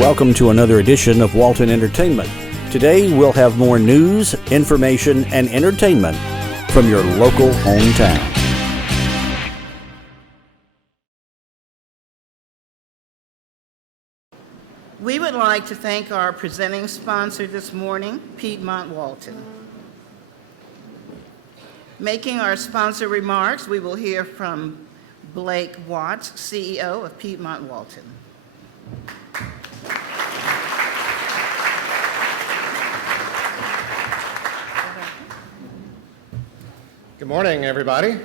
Welcome to another edition of Walton Entertainment. Today we'll have more news, information, and entertainment from your local hometown. We would like to thank our presenting sponsor this morning, Piedmont Walton. Making our sponsor remarks, we will hear from Blake Watts, CEO of Piedmont Walton. Good morning, everybody.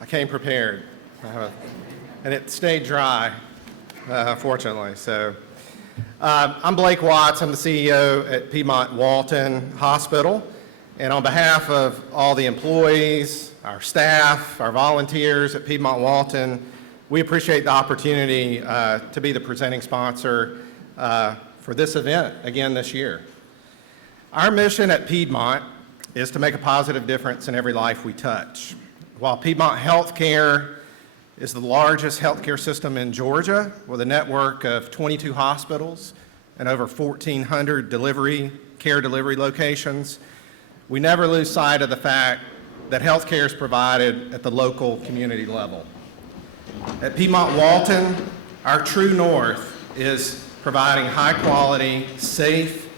I came prepared, and it stayed dry, fortunately. So, I'm Blake Watts. I'm the CEO at Piedmont Walton Hospital, and on behalf of all the employees, our staff, our volunteers at Piedmont Walton, we appreciate the opportunity to be the presenting sponsor for this event again this year. Our mission at Piedmont is to make a positive difference in every life we touch. While Piedmont Healthcare is the largest healthcare system in Georgia with a network of 22 hospitals and over 1,400 care delivery locations, we never lose sight of the fact that healthcare is provided at the local community level. At Piedmont Walton, our true north is providing high quality, safe,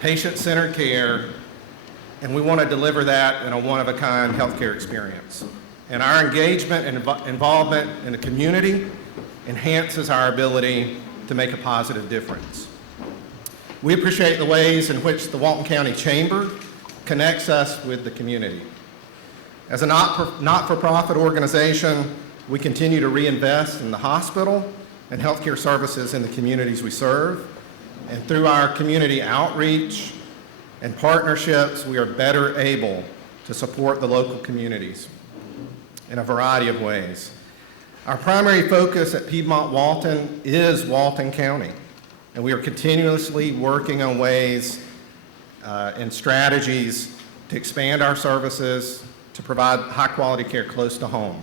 patient-centered care, and we want to deliver that in a one-of-a-kind healthcare experience. And our engagement and involvement in the community enhances our ability to make a positive difference. We appreciate the ways in which the Walton County Chamber connects us with the community. As a not-for-profit organization, we continue to reinvest in the hospital and healthcare services in the communities we serve. And through our community outreach and partnerships, we are better able to support the local communities in a variety of ways. Our primary focus at Piedmont Walton is Walton County, and we are continuously working on ways and strategies to expand our services, to provide high-quality care close to home,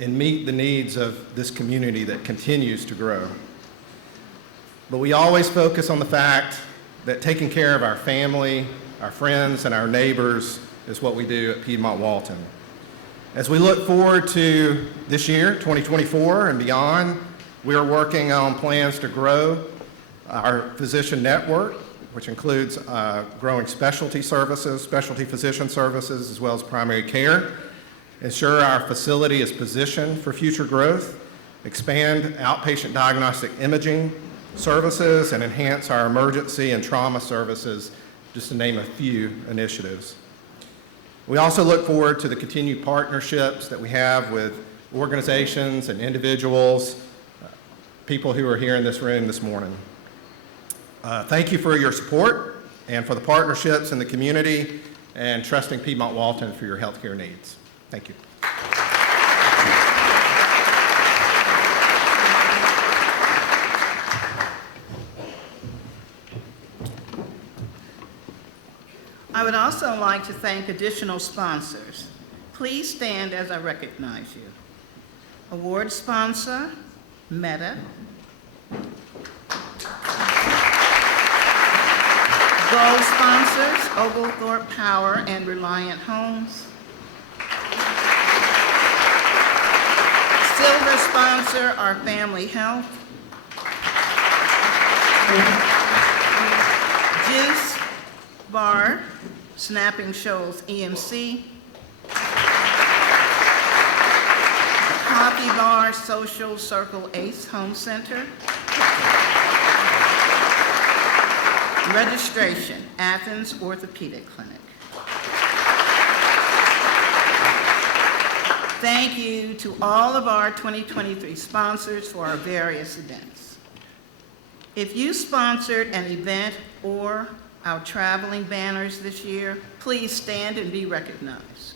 and meet the needs of this community that continues to grow. But we always focus on the fact that taking care of our family, our friends, and our neighbors is what we do at Piedmont Walton. As we look forward to this year, 2024 and beyond, we are working on plans to grow our physician network, which includes growing specialty services, specialty physician services, as well as primary care, ensure our facility is positioned for future growth, expand outpatient diagnostic imaging services, and enhance our emergency and trauma services, just to name a few initiatives. We also look forward to the continued partnerships that we have with organizations and individuals, people who are here in this room this morning. Thank you for your support and for the partnerships in the community and trusting Piedmont Walton for your healthcare needs. Thank you. I would also like to thank additional sponsors. Please stand as I recognize you. Award sponsor, Meta. Gold sponsors, Oglethorpe Power and Reliant Homes. Silver sponsor, Our Family Health. Juice Bar, Snapping Shoals EMC. Coffee Bar, Social Circle Ace Home Center. Registration, Athens Orthopedic Clinic. Thank you to all of our 2023 sponsors for our various events. If you sponsored an event or our traveling banners this year, please stand and be recognized.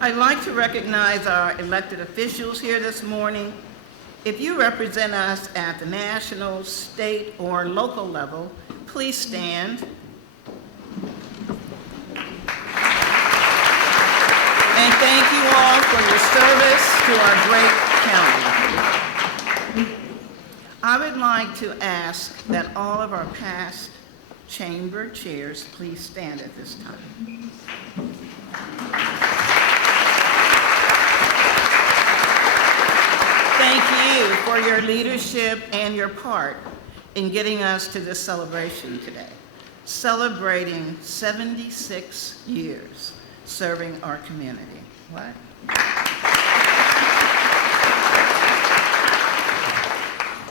I'd like to recognize our elected officials here this morning. If you represent us at the national, state, or local level, please stand for your service to our great county. I would like to ask that all of our past chamber chairs please stand at this time. Thank you for your leadership and your part in getting us to this celebration today, celebrating 76 years serving our community. What?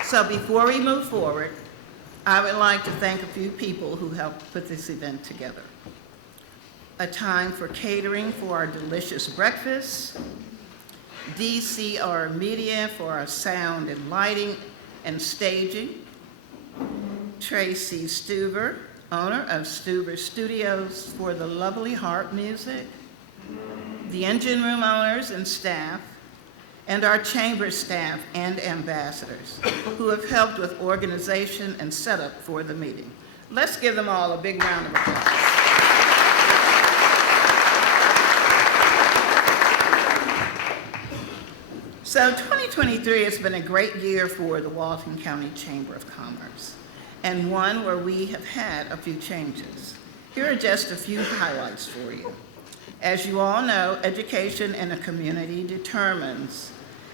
So before we move forward, I would like to thank a few people who helped put this event together. A Time for Catering for our delicious breakfast, DCR Media for our sound and lighting and staging, Tracy Stuver, owner of Stuver Studios, for the lovely harp music, the engine room owners and staff, and our chamber staff and ambassadors who have helped with organization and setup for the meeting. Let's give them all a big round of applause. So 2023 has been a great year for the Walton County Chamber of Commerce, and one where we have had a few changes. Here are just a few highlights for you. As you all know, education in a community determines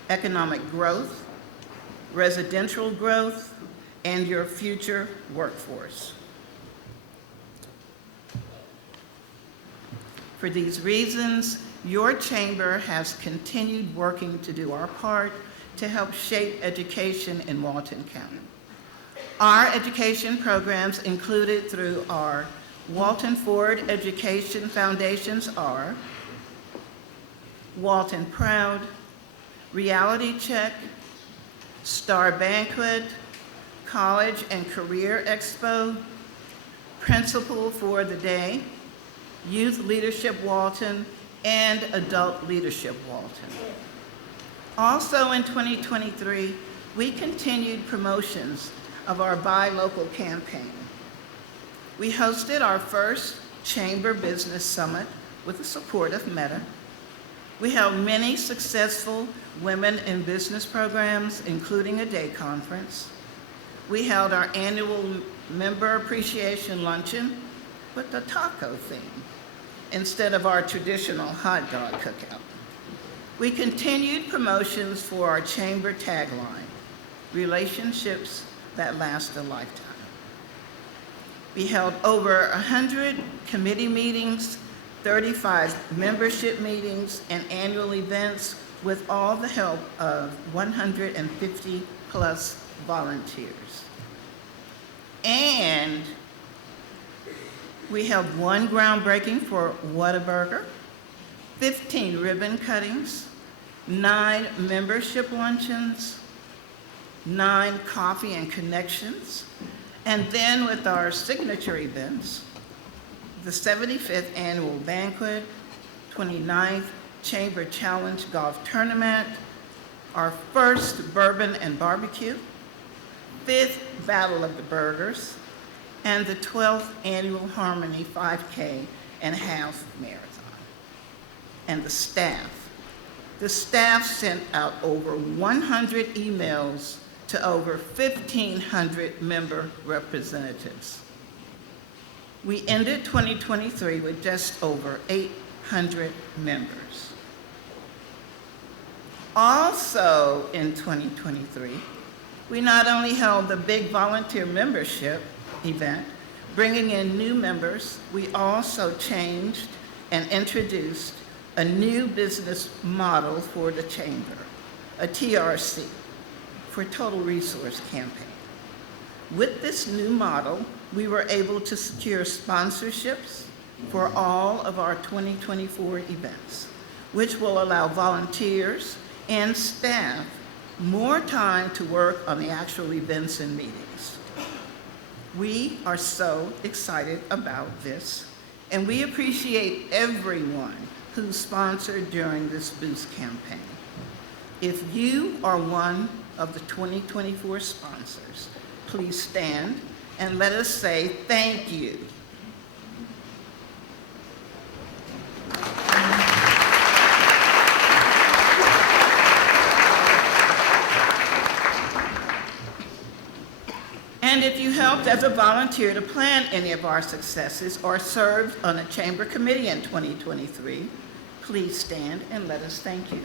economic growth, residential growth, and your future workforce. For these reasons, your chamber has continued working to do our part to help shape education in Walton County. Our education programs included through our Walton Forward Education Foundations are Walton Proud, Reality Check, Star Banquet, College and Career Expo, Principal for the Day, Youth Leadership Walton, and Adult Leadership Walton. Also in 2023, we continued promotions of our Buy Local campaign. We hosted our first Chamber Business Summit with the support of Meta. We held many successful women in business programs, including a day conference. We held our annual Member Appreciation Luncheon with a taco theme instead of our traditional hot dog cookout. We continued promotions for our chamber tagline, relationships that last a lifetime. We held over 100 committee meetings, 35 membership meetings, and annual events with all the help of 150 plus volunteers. And we held one groundbreaking for Whataburger, 15 ribbon cuttings, 9 membership luncheons, 9 coffee and connections, and then with our signature events, the 75th Annual Banquet, 29th Chamber Challenge Golf Tournament, our first Bourbon and Barbecue, 5th Battle of the Burgers, and the 12th Annual Harmony 5K and Half Marathon. And the staff sent out over 100 emails to over 1,500 member representatives. We ended 2023 with just over 800 members. Also in 2023, we not only held the big volunteer membership event, bringing in new members, we also changed and introduced a new business model for the chamber, a TRC, for Total Resource Campaign. With this new model, we were able to secure sponsorships for all of our 2024 events, which will allow volunteers and staff more time to work on the actual events and meetings. We are so excited about this, and we appreciate everyone who sponsored during this Boost campaign. If you are one of the 2024 sponsors, please stand and let us say thank you. And if you helped as a volunteer to plan any of our successes or served on a chamber committee in 2023, please stand and let us thank you.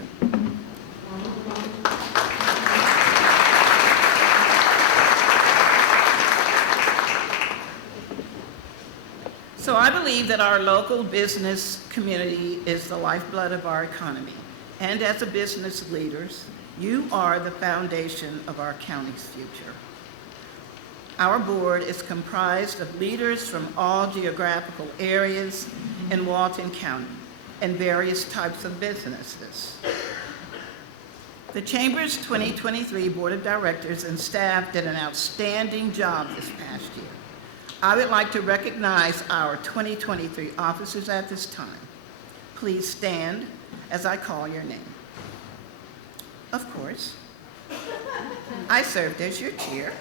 So I believe that our local business community is the lifeblood of our economy. And as a business leaders, you are the foundation of our county's future. Our board is comprised of leaders from all geographical areas in Walton County and various types of businesses. The Chamber's 2023 Board of Directors and staff did an outstanding job this past year. I would like to recognize our 2023 officers at this time. Please stand as I call your name. Of course, I served as your chair.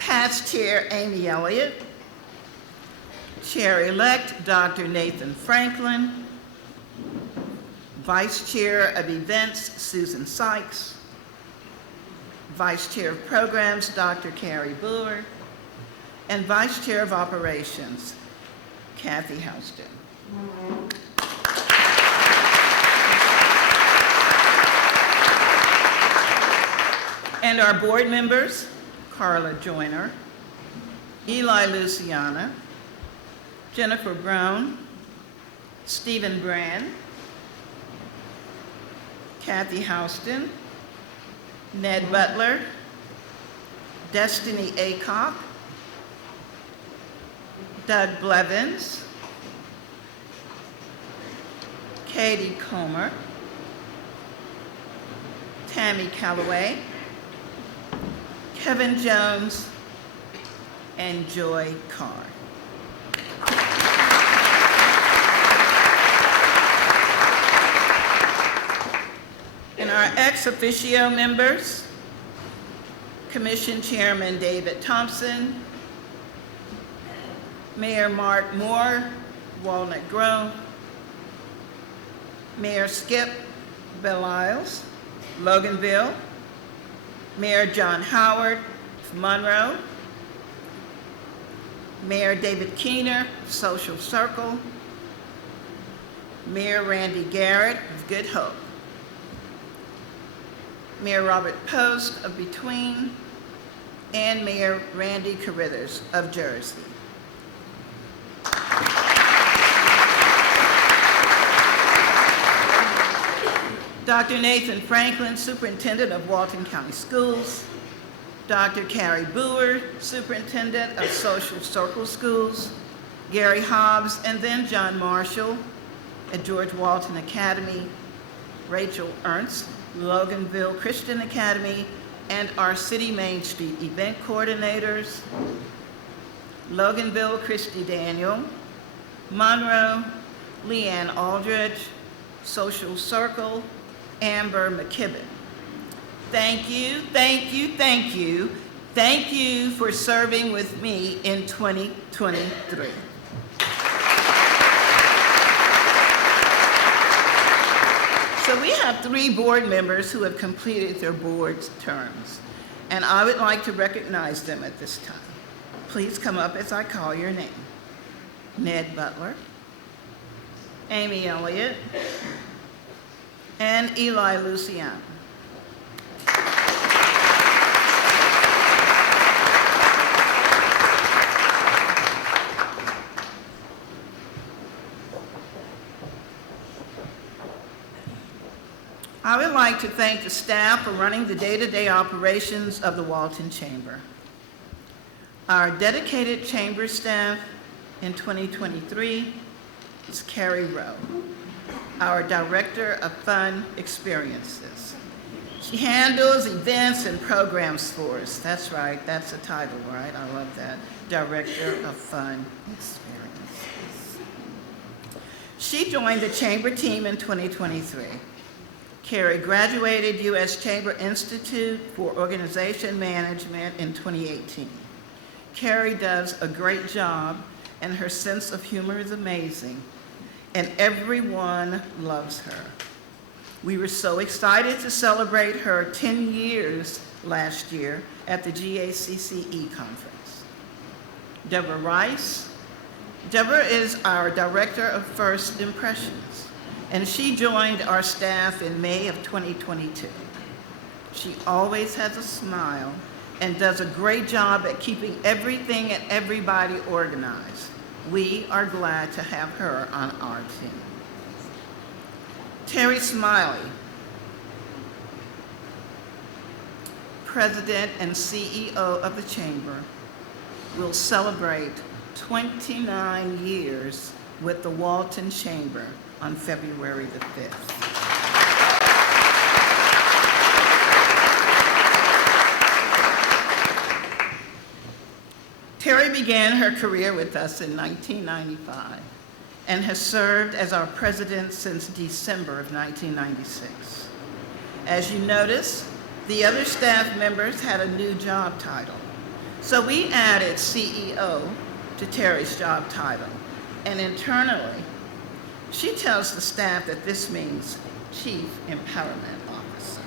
Past Chair Amy Elliott, Chair-elect Dr. Nathan Franklin, Vice Chair of Events Susan Sykes, Vice Chair of Programs Dr. Carrie Boer, and Vice Chair of Operations Kathy Houston. And our board members, Carla Joyner, Eli Luciana, Jennifer Brown, Stephen Brand, Kathy Houston, Ned Butler, Destiny Acock, Doug Blevins, Katie Comer, Tammy Calloway, Kevin Jones, and Joy Carr. And our ex officio members, Commission Chairman David Thompson, Mayor Mark Moore, Walnut Grove, Mayor Skip Beliles, Loganville, Mayor John Howard, Monroe, Mayor David Keener, Social Circle, Mayor Randy Garrett of Good Hope, Mayor Robert Post of Between, and Mayor Randy Carithers of Jersey. Dr. Nathan Franklin, Superintendent of Walton County Schools, Dr. Carrie Boer, Superintendent of Social Circle Schools, Gary Hobbs, and then John Marshall at George Walton Academy, Rachel Ernst, Loganville Christian Academy, and our City Main Street event coordinators, Loganville Christy Daniel, Monroe, Leanne Aldridge, Social Circle, Amber McKibben. Thank you, thank you, thank you. Thank you for serving with me in 2023. So we have 3 board members who have completed their board's terms, and I would like to recognize them at this time. Please come up as I call your name. Ned Butler, Amy Elliott, and Eli Luciano. I would like to thank the staff for running the day-to-day operations of the Walton Chamber. Our dedicated chamber staff in 2023 is Carrie Rowe, our Director of Fun Experiences. She handles events and programs for us. That's right, that's the title, right? I love that. Director of Fun Experiences. She joined the chamber team in 2023. Carrie graduated U.S. Chamber Institute for Organization Management in 2018. Carrie does a great job, and her sense of humor is amazing, and everyone loves her. We were so excited to celebrate her 10 years last year at the GACCE conference. Deborah Rice. Deborah is our Director of First Impressions, and she joined our staff in May of 2022. She always has a smile and does a great job at keeping everything and everybody organized. We are glad to have her on our team. Terry Smiley, President and CEO of the Chamber, will celebrate 29 years with the Walton Chamber on February the 5th. Terry began her career with us in 1995 and has served as our president since December of 1996. As you notice, the other staff members had a new job title. So we added CEO to Terry's job title, and internally, she tells the staff that this means Chief Empowerment Officer.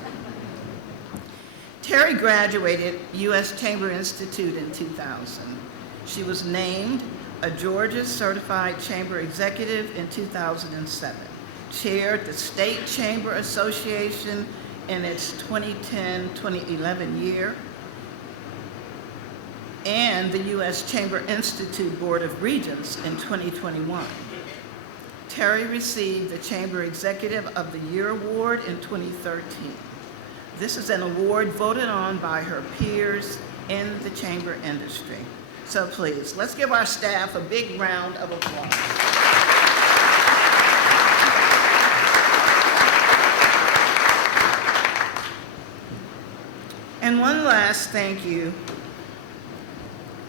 Terry graduated U.S. Chamber Institute in 2000. She was named a Georgia Certified Chamber Executive in 2007, chaired the State Chamber Association in its 2010-2011 year, and the U.S. Chamber Institute Board of Regents in 2021. Terry received the Chamber Executive of the Year Award in 2013. This is an award voted on by her peers in the chamber industry. So please, let's give our staff a big round of applause. And one last thank you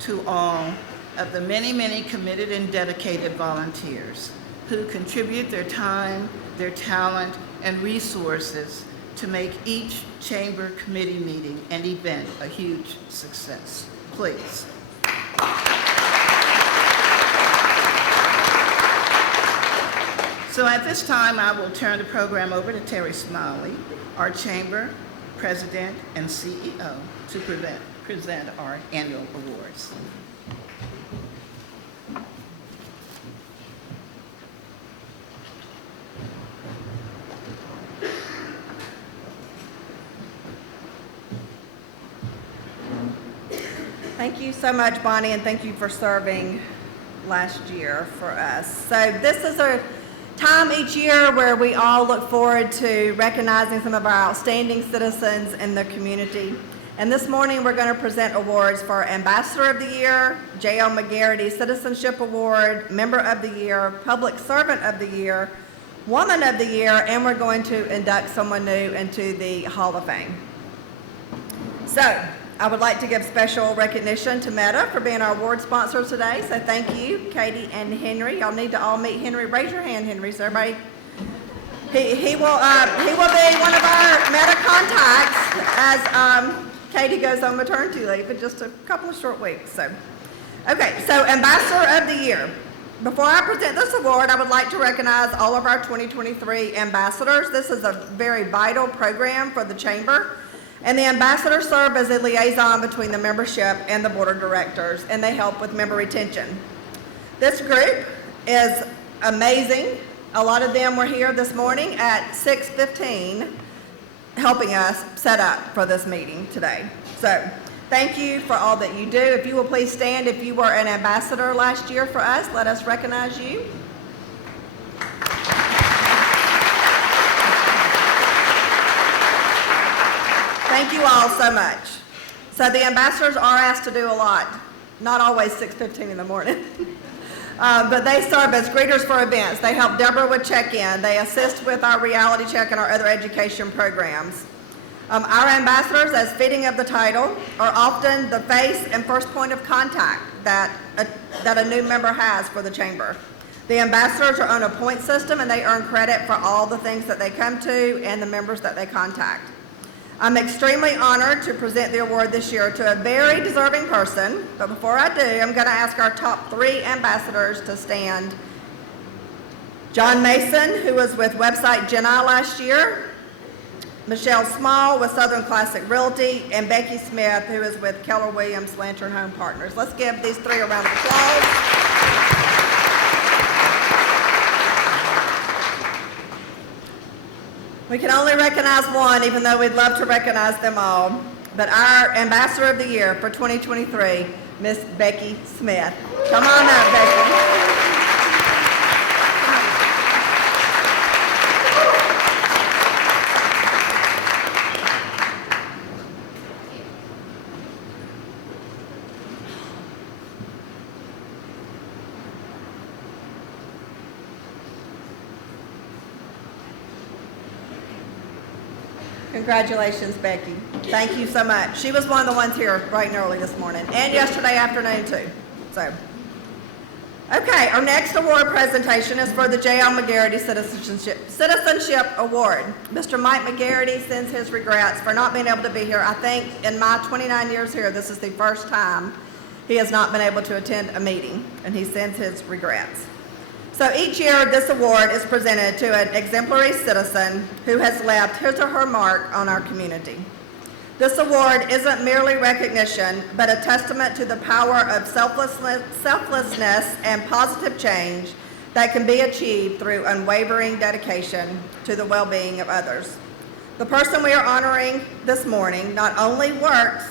to all of the many, many committed and dedicated volunteers who contribute their time, their talent, and resources to make each chamber committee meeting and event a huge success. Please. So at this time, I will turn the program over to Terry Smiley, our chamber president and CEO, to present our annual awards. Thank you so much, Bonnie, and thank you for serving last year for us. So this is a time each year where we all look forward to recognizing some of our outstanding citizens in the community. And this morning we're going to present awards for Ambassador of the Year, J.L. McGarity Citizenship Award, Member of the Year, Public Servant of the Year, Woman of the Year, and we're going to induct someone new into the Hall of Fame. So I would like to give special recognition to Meta for being our award sponsor today. So thank you, Katie and Henry. Y'all need to all meet Henry. Raise your hand, Henry, so everybody. He will be one of our Meta contacts as Katie goes on maternity leave in just a couple of short weeks. So, okay, so Ambassador of the Year. Before I present this award, I would like to recognize all of our 2023 ambassadors. This is a very vital program for the Chamber. And the ambassadors serve as a liaison between the membership and the board of directors, and they help with member retention. This group is amazing. A lot of them were here this morning at 6:15 helping us set up for this meeting today. So thank you for all that you do. If you will please stand, if you were an ambassador last year for us, let us recognize you. Thank you all so much. So the ambassadors are asked to do a lot, not always 6:15 in the morning. But they serve as greeters for events. They help Deborah with check-in. They assist with our reality check and our other education programs. Our ambassadors, as fitting of the title, are often the face and first point of contact that a new member has for the chamber. The ambassadors are on a point system, and they earn credit for all the things that they come to and the members that they contact. I'm extremely honored to present the award this year to a very deserving person, but before I do, I'm going to ask our top 3 ambassadors to stand. John Mason, who was with website Gen I last year. Michelle Small with Southern Classic Realty, and Becky Smith, who is with Keller Williams Lantern Home Partners. Let's give these three a round of applause. We can only recognize one, even though we'd love to recognize them all. But our Ambassador of the Year for 2023, Miss Becky Smith. Come on up, Becky. Congratulations, Becky. Thank you so much. She was one of the ones here bright and early this morning, and yesterday afternoon too. So, okay, our next award presentation is for the J.L. McGarity Citizenship Award. Mr. Mike McGarity sends his regrets for not being able to be here. I think in my 29 years here, this is the first time he has not been able to attend a meeting, and he sends his regrets. So each year, this award is presented to an exemplary citizen who has left his or her mark on our community. This award isn't merely recognition, but a testament to the power of selflessness and positive change that can be achieved through unwavering dedication to the well-being of others. The person we are honoring this morning not only works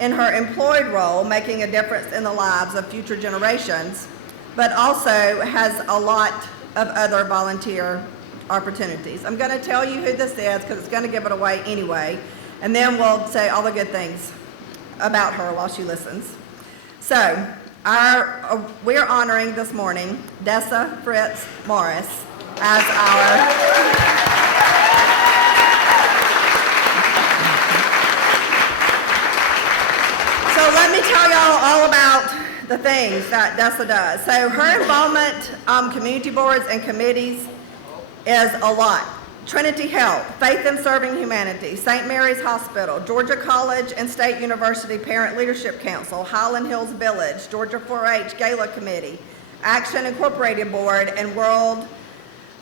in her employed role, making a difference in the lives of future generations, but also has a lot of other volunteer opportunities. I'm going to tell you who this is because it's going to give it away anyway, and then we'll say all the good things about her while she listens. So, we're honoring this morning Dessa Fritz Morris as our So let me tell y'all all about the things that Dessa does. So her involvement community boards and committees is a lot. Trinity Health, Faith in Serving Humanity, St. Mary's Hospital, Georgia College and State University Parent Leadership Council, Highland Hills Village, Georgia 4-H Gala Committee, Action Incorporated Board, and World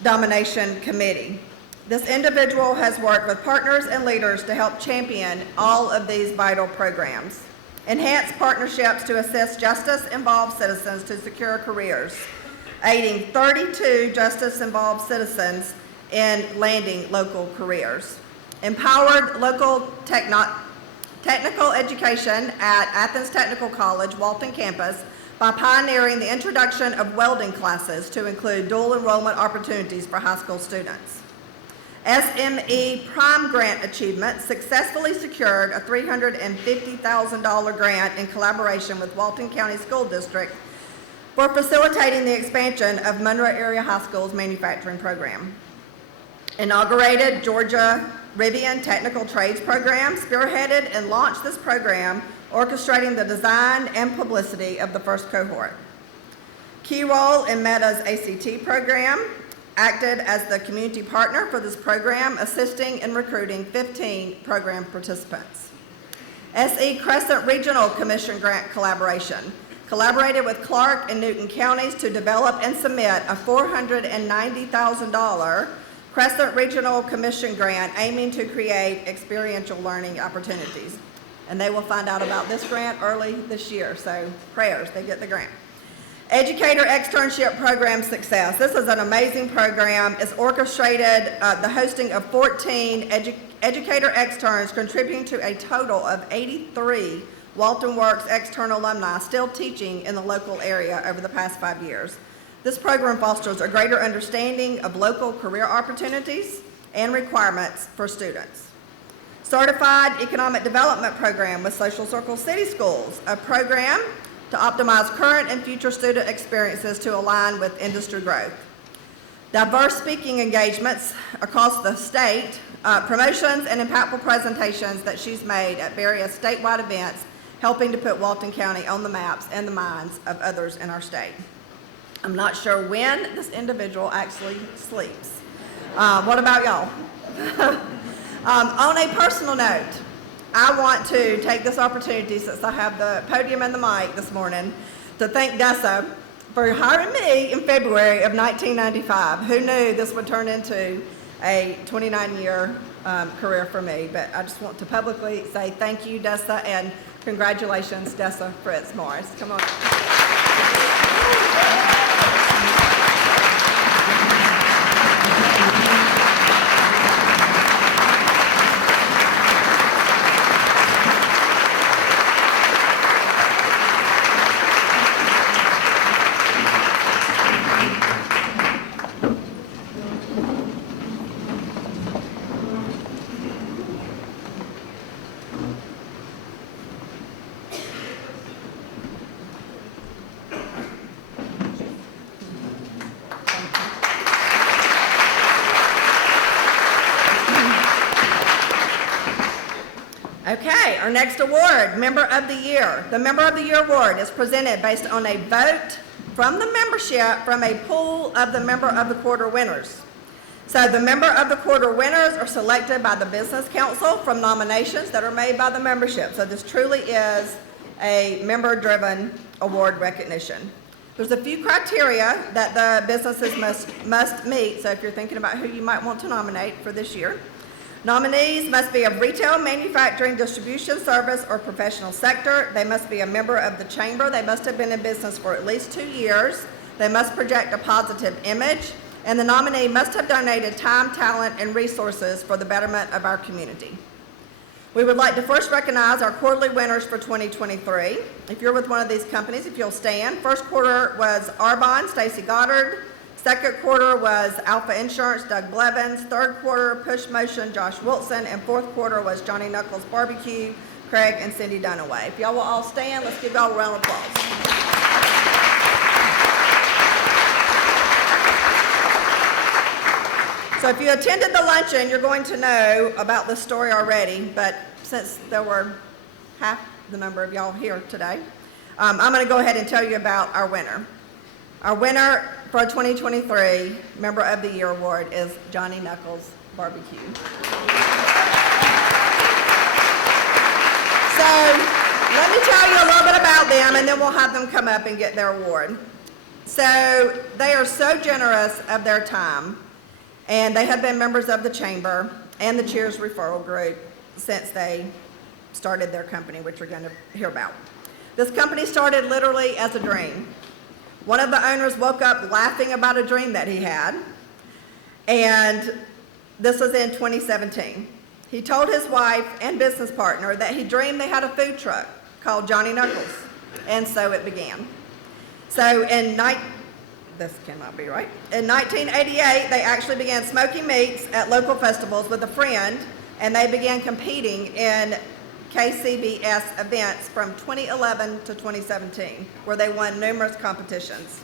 Domination Committee. This individual has worked with partners and leaders to help champion all of these vital programs. Enhance partnerships to assist justice-involved citizens to secure careers, aiding 32 justice-involved citizens in landing local careers. Empowered local technical education at Athens Technical College, Walton campus, by pioneering the introduction of welding classes to include dual enrollment opportunities for high school students. SME Prime Grant Achievement successfully secured a $350,000 grant in collaboration with Walton County School District for facilitating the expansion of Monroe Area High School's manufacturing program. Inaugurated Georgia Rivian Technical Trades Program, spearheaded and launched this program, orchestrating the design and publicity of the first cohort. Key role in Meta's ACT program, acted as the community partner for this program, assisting in recruiting 15 program participants. SE Crescent Regional Commission Grant Collaboration, collaborated with Clark and Newton counties to develop and submit a $490,000 Crescent Regional Commission grant aiming to create experiential learning opportunities. And they will find out about this grant early this year, so prayers, they get the grant. Educator Externship Program Success. This is an amazing program. It's orchestrated the hosting of 14 educator externs, contributing to a total of 83 Walton Works external alumni still teaching in the local area over the past 5 years. This program fosters a greater understanding of local career opportunities and requirements for students. Certified Economic Development Program with Social Circle City Schools, a program to optimize current and future student experiences to align with industry growth. Diverse speaking engagements across the state, promotions and impactful presentations that she's made at various statewide events, helping to put Walton County on the maps and the minds of others in our state. I'm not sure when this individual actually sleeps. What about y'all? On a personal note, I want to take this opportunity, since I have the podium and the mic this morning, to thank Dessa for hiring me in February of 1995. Who knew this would turn into a 29-year career for me. But I just want to publicly say thank you, Dessa, and congratulations, Dessa Fritz Morris. Come on. Okay, our next award, Member of the Year. The Member of the Year award is presented based on a vote from the membership from a pool of the Member of the Quarter winners. So the Member of the Quarter winners are selected by the Business Council from nominations that are made by the membership. So this truly is a member-driven award recognition. There's a few criteria that the businesses must meet. So if you're thinking about who you might want to nominate for this year, nominees must be of retail, manufacturing, distribution, service, or professional sector. They must be a member of the chamber. They must have been in business for at least 2 years. They must project a positive image. And the nominee must have donated time, talent, and resources for the betterment of our community. We would like to first recognize our quarterly winners for 2023. If you're with one of these companies, if you'll stand. First quarter was Arbonne, Stacy Goddard. Second quarter was Alpha Insurance, Doug Blevins. Third quarter, Push Motion, Josh Wilson. And fourth quarter was Johnny Knuckles Barbecue, Craig and Cindy Dunaway. If y'all will all stand, let's give y'all a round of applause. So if you attended the luncheon, you're going to know about this story already, but since there were half the number of y'all here today, I'm going to go ahead and tell you about our winner. Our winner for our 2023 Member of the Year Award is Johnny Knuckles Barbecue. So let me tell you a little bit about them, and then we'll have them come up and get their award. So they are so generous of their time, and they have been members of the Chamber and the Cheers Referral Group since they started their company, which we're going to hear about. This company started literally as a dream. One of the owners woke up laughing about a dream that he had, and this was in 2017. He told his wife and business partner that he dreamed they had a food truck called Johnny Knuckles, and so it began. So this cannot be right. In 1988, they actually began smoking meats at local festivals with a friend, and they began competing in KCBS events from 2011 to 2017, where they won numerous competitions.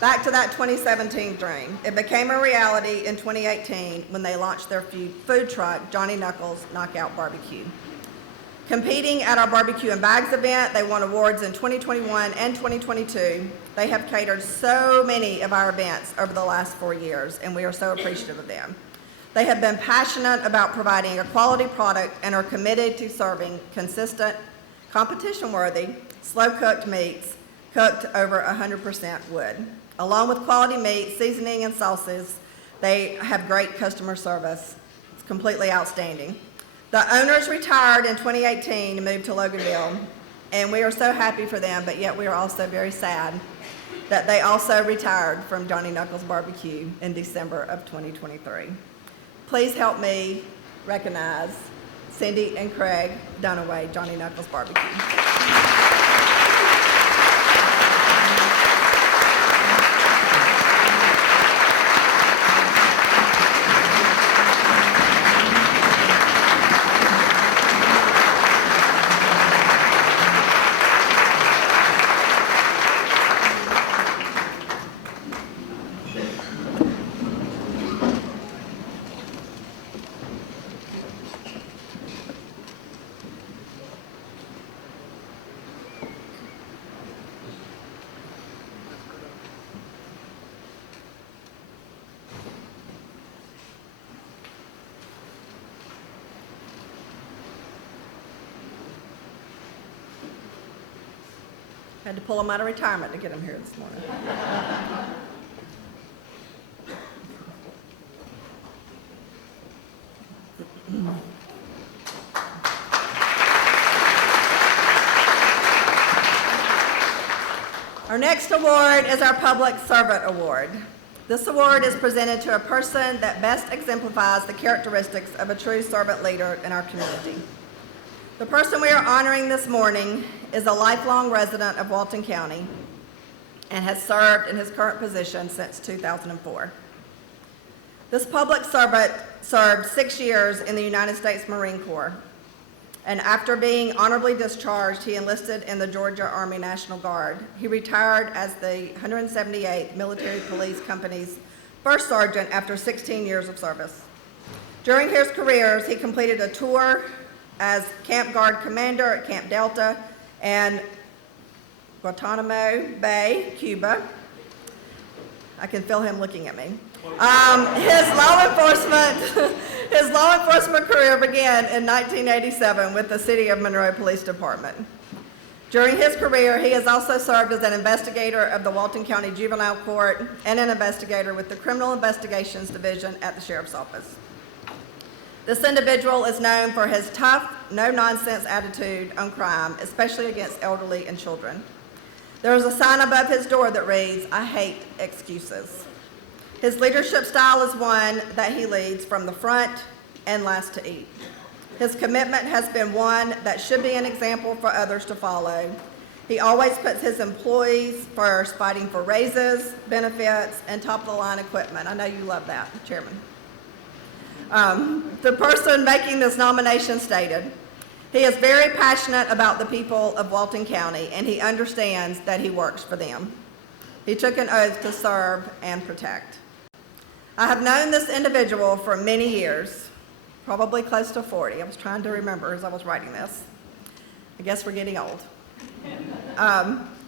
Back to that 2017 dream. It became a reality in 2018 when they launched their food truck, Johnny Knuckles Knockout Barbecue. Competing at our Barbecue and Bags event, they won awards in 2021 and 2022. They have catered so many of our events over the last 4 years, and we are so appreciative of them. They have been passionate about providing a quality product and are committed to serving consistent, competition-worthy, slow-cooked meats cooked over 100% wood. Along with quality meat, seasoning, and sauces, they have great customer service. It's completely outstanding. The owners retired in 2018 and moved to Loganville, and we are so happy for them, but yet we are also very sad that they also retired from Johnny Knuckles Barbecue in December of 2023. Please help me recognize Cindy and Craig Dunaway, Johnny Knuckles Barbecue. Had to pull them out of retirement to get them here this morning. Our next award is our Public Servant Award. This award is presented to a person that best exemplifies the characteristics of a true servant leader in our community. The person we are honoring this morning is a lifelong resident of Walton County and has served in his current position since 2004. This public servant served 6 years in the United States Marine Corps, and after being honorably discharged, he enlisted in the Georgia Army National Guard. He retired as the 178th Military Police Company's first sergeant after 16 years of service. During his careers, he completed a tour as Camp Guard Commander at Camp Delta and Guantanamo Bay, Cuba. I can feel him looking at me. His law enforcement career began in 1987 with the City of Monroe Police Department. During his career, he has also served as an investigator of the Walton County Juvenile Court and an investigator with the Criminal Investigations Division at the Sheriff's Office. This individual is known for his tough, no-nonsense attitude on crime, especially against elderly and children. There is a sign above his door that reads, "I hate excuses." His leadership style is one that he leads from the front and last to eat. His commitment has been one that should be an example for others to follow. He always puts his employees first, fighting for raises, benefits, and top-of-the-line equipment. I know you love that, Chairman. The person making this nomination stated, "He is very passionate about the people of Walton County, and he understands that he works for them. He took an oath to serve and protect." I have known this individual for many years, probably close to 40. I was trying to remember as I was writing this. I guess we're getting old.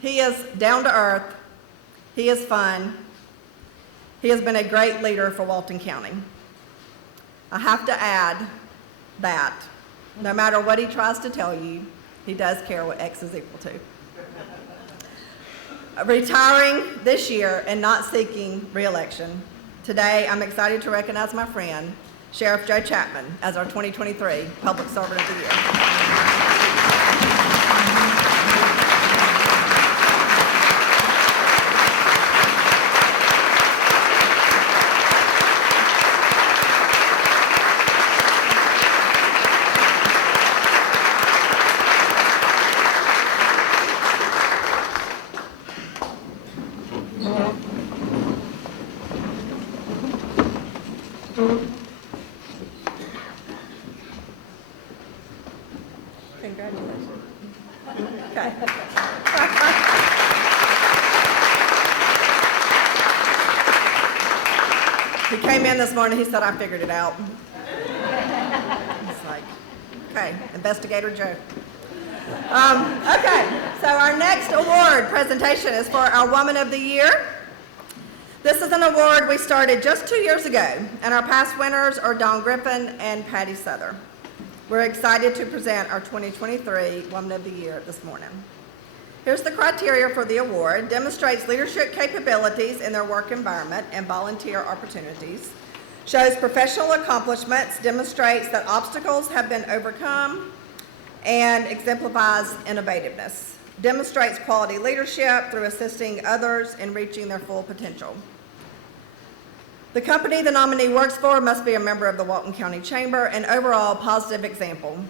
He is down to earth. He is fun. He has been a great leader for Walton County. I have to add that no matter what he tries to tell you, he does care what X is equal to. Retiring this year and not seeking re-election, today I'm excited to recognize my friend, Sheriff Joe Chapman, as our 2023 Public Servant of the Year. Congratulations. Okay. He came in this morning, he said, "I figured it out." It's like, okay, Investigator Joe. Okay, so our next award presentation is for our Woman of the Year. This is an award we started just 2 years ago, and our past winners are Dawn Griffin and Patty Souther. We're excited to present our 2023 Woman of the Year this morning. Here's the criteria for the award. Demonstrates leadership capabilities in their work environment and volunteer opportunities. Shows professional accomplishments, demonstrates that obstacles have been overcome, and exemplifies innovativeness. Demonstrates quality leadership through assisting others in reaching their full potential. The company the nominee works for must be a member of the Walton County Chamber, an overall positive example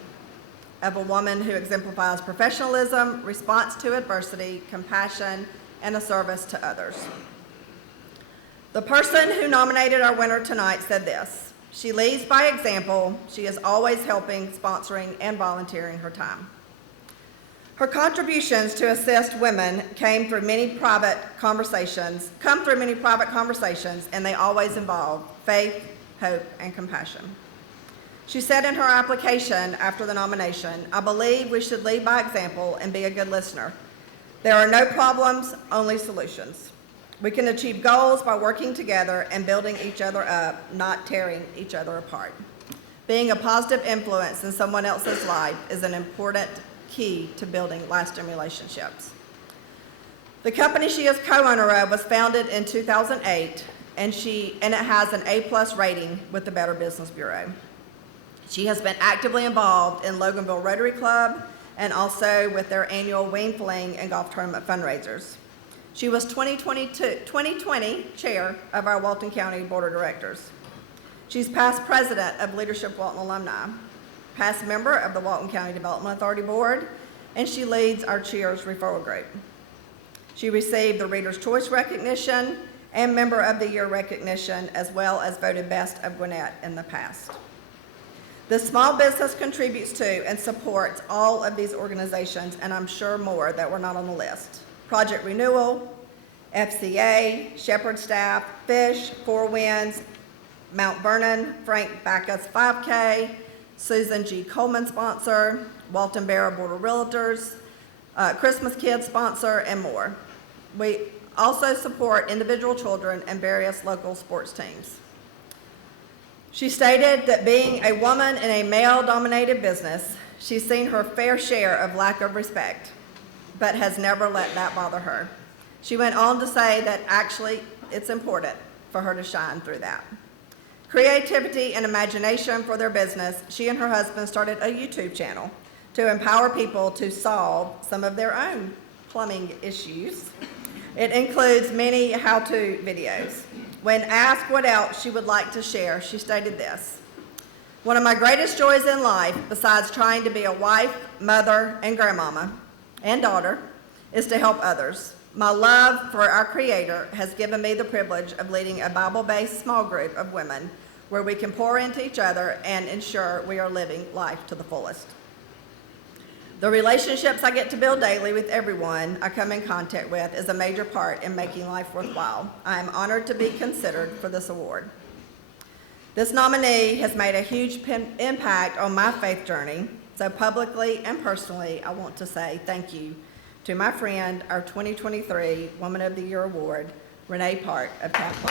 of a woman who exemplifies professionalism, response to adversity, compassion, and a service to others. The person who nominated our winner tonight said this: "She leads by example. She is always helping, sponsoring, and volunteering her time." Her contributions to assist women come through many private conversations, and they always involve faith, hope, and compassion. She said in her application after the nomination, "I believe we should lead by example and be a good listener. There are no problems, only solutions. We can achieve goals by working together and building each other up, not tearing each other apart. Being a positive influence in someone else's life is an important key to building lasting relationships." The company she is co-owner of was founded in 2008, and it has an A+ rating with the Better Business Bureau. She has been actively involved in Loganville Rotary Club and also with their annual Wing Fling and golf tournament fundraisers. She was 2020 chair of our Walton County Board of Directors. She's past president of Leadership Walton Alumni, past member of the Walton County Development Authority Board, and she leads our Cheers referral group. She received the Reader's Choice recognition and Member of the Year recognition, as well as voted Best of Gwinnett in the past. The small business contributes to and supports all of these organizations, and I'm sure more that were not on the list. Project Renewal, FCA, Shepherd Staff, Fish, Four Winds, Mount Vernon, Frank Backus 5K, Susan G. Coleman sponsor, Walton Barrow Board of Realtors, Christmas Kids sponsor, and more. We also support individual children and various local sports teams. She stated that being a woman in a male-dominated business, she's seen her fair share of lack of respect, but has never let that bother her. She went on to say that actually it's important for her to shine through that. Creativity and imagination for their business, she and her husband started a YouTube channel to empower people to solve some of their own plumbing issues. It includes many how-to videos. When asked what else she would like to share, she stated this: "One of my greatest joys in life, besides trying to be a wife, mother, and grandmama, and daughter, is to help others. My love for our Creator has given me the privilege of leading a Bible-based small group of women where we can pour into each other and ensure we are living life to the fullest. The relationships I get to build daily with everyone I come in contact with is a major part in making life worthwhile. I am honored to be considered for this award. This nominee has made a huge impact on my faith journey, so publicly and personally, I want to say thank you to my friend, our 2023 Woman of the Year Award, Renee Park of Tampa."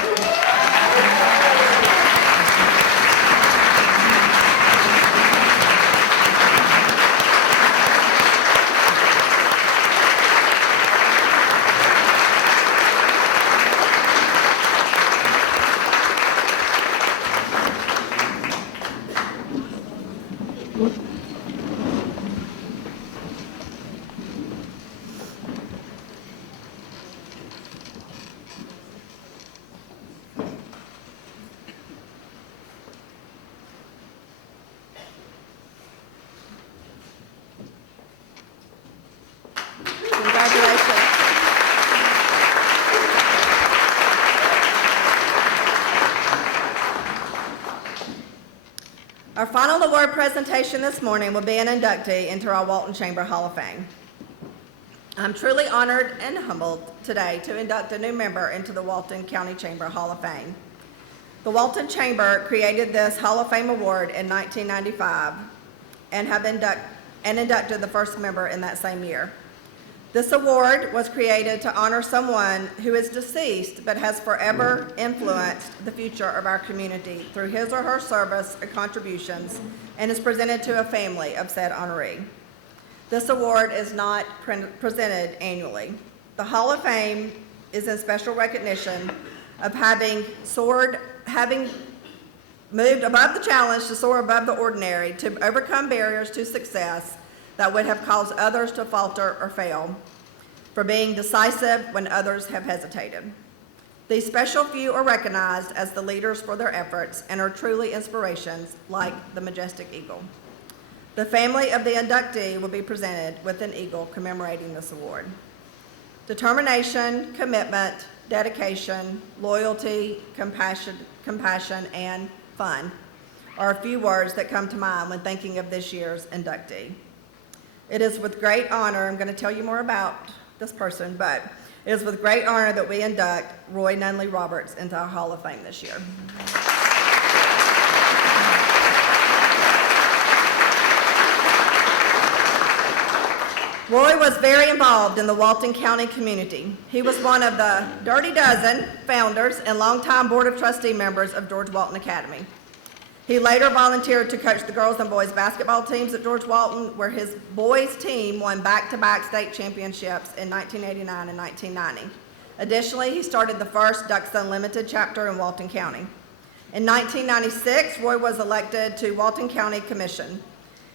Congratulations. Our final award presentation this morning will be an inductee into our Walton Chamber Hall of Fame. I'm truly honored and humbled today to induct a new member into the Walton County Chamber Hall of Fame. The Walton Chamber created this Hall of Fame award in 1995 and inducted the first member in that same year. This award was created to honor someone who is deceased but has forever influenced the future of our community through his or her service or contributions, and is presented to a family of said honoree. This award is not presented annually. The Hall of Fame is in special recognition of having moved above the challenge to soar above the ordinary, to overcome barriers to success that would have caused others to falter or fail, for being decisive when others have hesitated. These special few are recognized as the leaders for their efforts and are truly inspirations like the majestic eagle. The family of the inductee will be presented with an eagle commemorating this award. Determination, commitment, dedication, loyalty, compassion, and fun are a few words that come to mind when thinking of this year's inductee. It is with great honor, I'm going to tell you more about this person, but it is with great honor that we induct Roy Nunley Roberts into our Hall of Fame this year. Roy was very involved in the Walton County community. He was one of the Dirty Dozen founders and longtime Board of Trustee members of George Walton Academy. He later volunteered to coach the girls and boys basketball teams at George Walton, where his boys team won back-to-back state championships in 1989 and 1990. Additionally, he started the first Ducks Unlimited chapter in Walton County. In 1996, Roy was elected to Walton County Commission.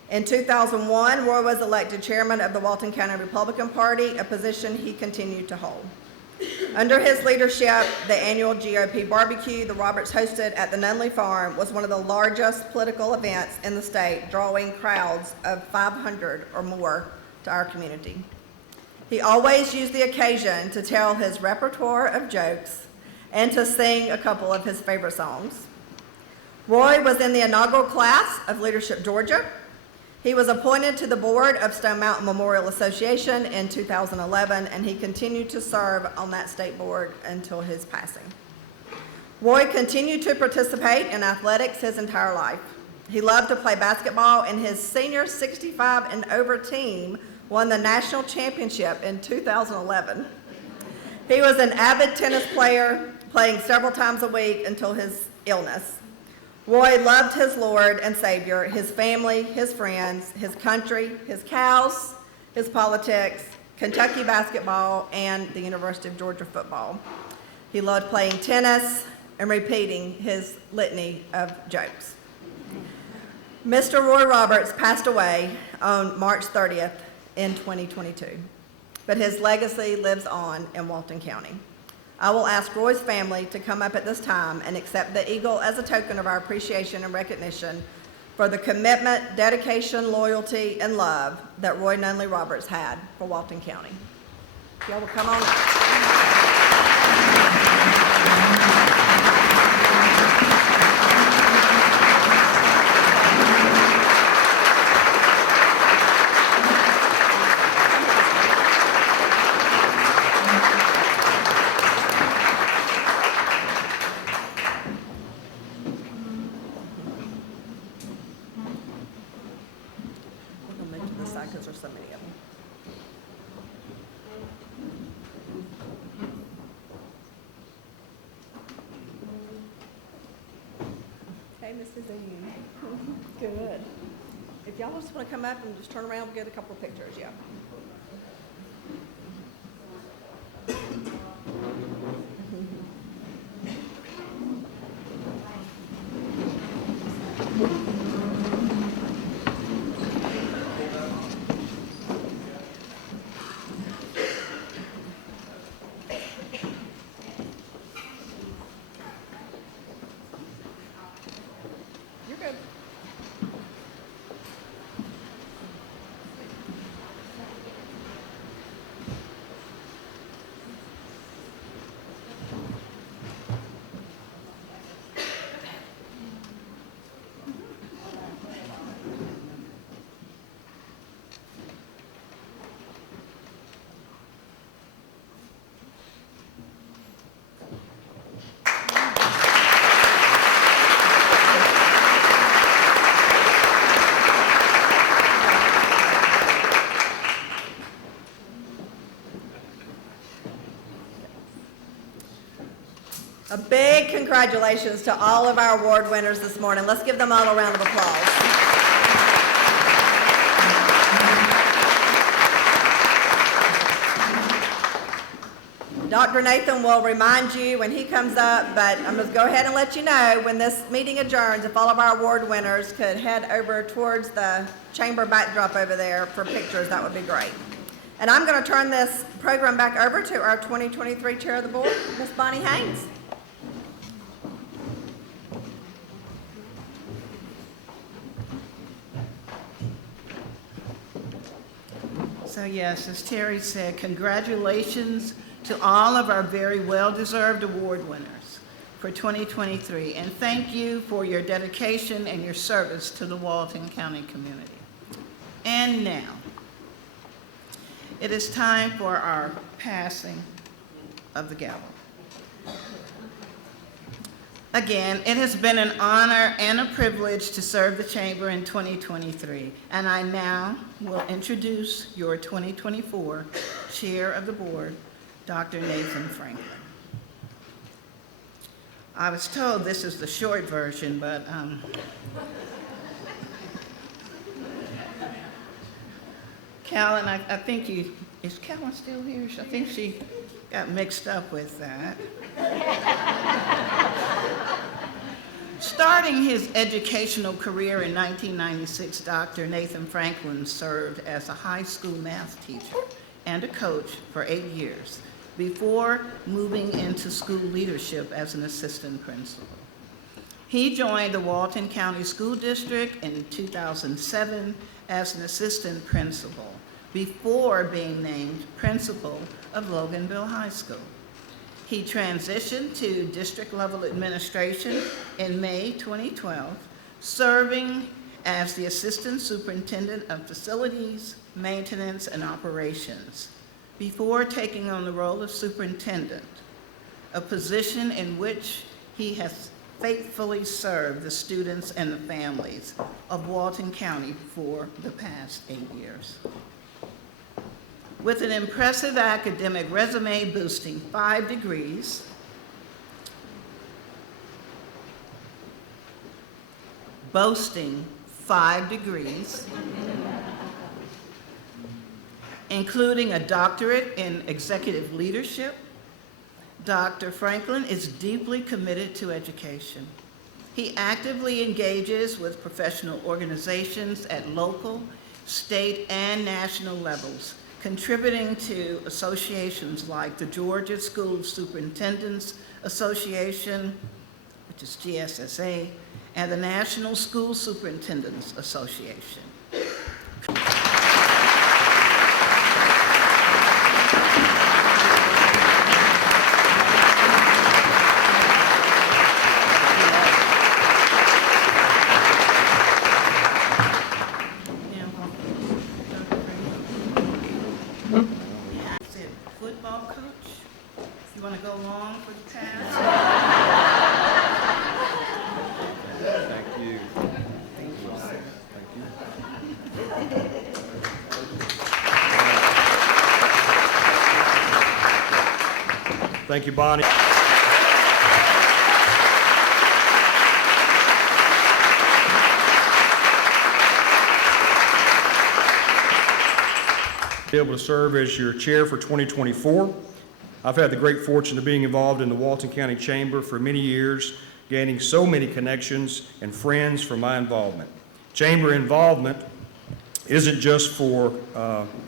In 2001, Roy was elected chairman of the Walton County Republican Party, a position he continued to hold. Under his leadership, the annual GOP barbecue the Roberts hosted at the Nunley Farm was one of the largest political events in the state, drawing crowds of 500 or more to our community. He always used the occasion to tell his repertoire of jokes and to sing a couple of his favorite songs. Roy was in the inaugural class of Leadership Georgia. He was appointed to the board of Stone Mountain Memorial Association in 2011, and he continued to serve on that state board until his passing. Roy continued to participate in athletics his entire life. He loved to play basketball, and his senior 65 and over team won the national championship in 2011. He was an avid tennis player, playing several times a week until his illness. Roy loved his Lord and Savior, his family, his friends, his country, his cows, his politics, Kentucky basketball, and the University of Georgia football. He loved playing tennis and repeating his litany of jokes. Mr. Roy Roberts passed away on March 30th in 2022, but his legacy lives on in Walton County. I will ask Roy's family to come up at this time and accept the Eagle as a token of our appreciation and recognition for the commitment, dedication, loyalty, and love that Roy Nunley Roberts had for Walton County. Y'all will come on up. Because there's so many of them. Hey, Mrs. Ian. Good. If y'all just want to come up and just turn around and get a couple of pictures, yeah. A big congratulations to all of our award winners this morning. Let's give them all a round of applause. Dr. Nathan will remind you when he comes up, but I'm going to go ahead and let you know when this meeting adjourns, if all of our award winners could head over towards the chamber backdrop over there for pictures, that would be great. And I'm going to turn this program back over to our 2023 Chair of the Board, Ms. Bonnie Haynes. So yes, as Terry said, congratulations to all of our very well-deserved award winners for 2023. And thank you for your dedication and your service to the Walton County community. And now, it is time for our passing of the gavel. Again, it has been an honor and a privilege to serve the Chamber in 2023, and I now will introduce your 2024 Chair of the Board, Dr. Nathan Franklin. I was told this is the short version, but Callan, I think is Callan still here? I think she got mixed up with that. Starting his educational career in 1996, Dr. Nathan Franklin served as a high school math teacher and a coach for 8 years. before moving into school leadership as an assistant principal. He joined the Walton County School District in 2007 as an assistant principal before being named principal of Loganville High School. He transitioned to district-level administration in May 2012, serving as the Assistant Superintendent of Facilities, Maintenance, and Operations, before taking on the role of Superintendent, a position in which he has faithfully served the students and the families of Walton County for the past 8 years. With an impressive academic resume boasting 5 degrees, including a doctorate in executive leadership, Dr. Franklin is deeply committed to education. He actively engages with professional organizations at local, state, and national levels, contributing to associations like the Georgia School Superintendents Association, which is GSSA, and the National School Superintendents Association. Football coach, you want to go along for the task? Thank you. Thank you, Bonnie. Be able to serve as your chair for 2024. I've had the great fortune of being involved in the Walton County Chamber for many years, gaining so many connections and friends from my involvement. Chamber involvement isn't just for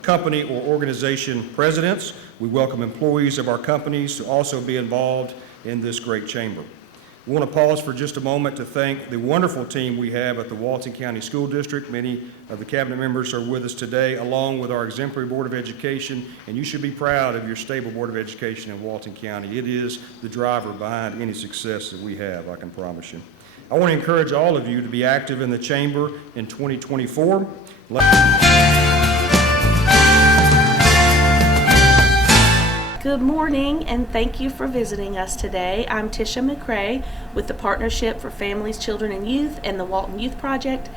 company or organization presidents. We welcome employees of our companies to also be involved in this great chamber. We want to pause for just a moment to thank the wonderful team we have at the Walton County School District. Many of the cabinet members are with us today, along with our exemplary Board of Education, and you should be proud of your stable Board of Education in Walton County. It is the driver behind any success that we have, I can promise you. I want to encourage all of you to be active in the chamber in 2024. Good morning, and thank you for visiting us today. I'm Tisha McCrae with the Partnership for Families, Children, and Youth and the Walton Youth Project,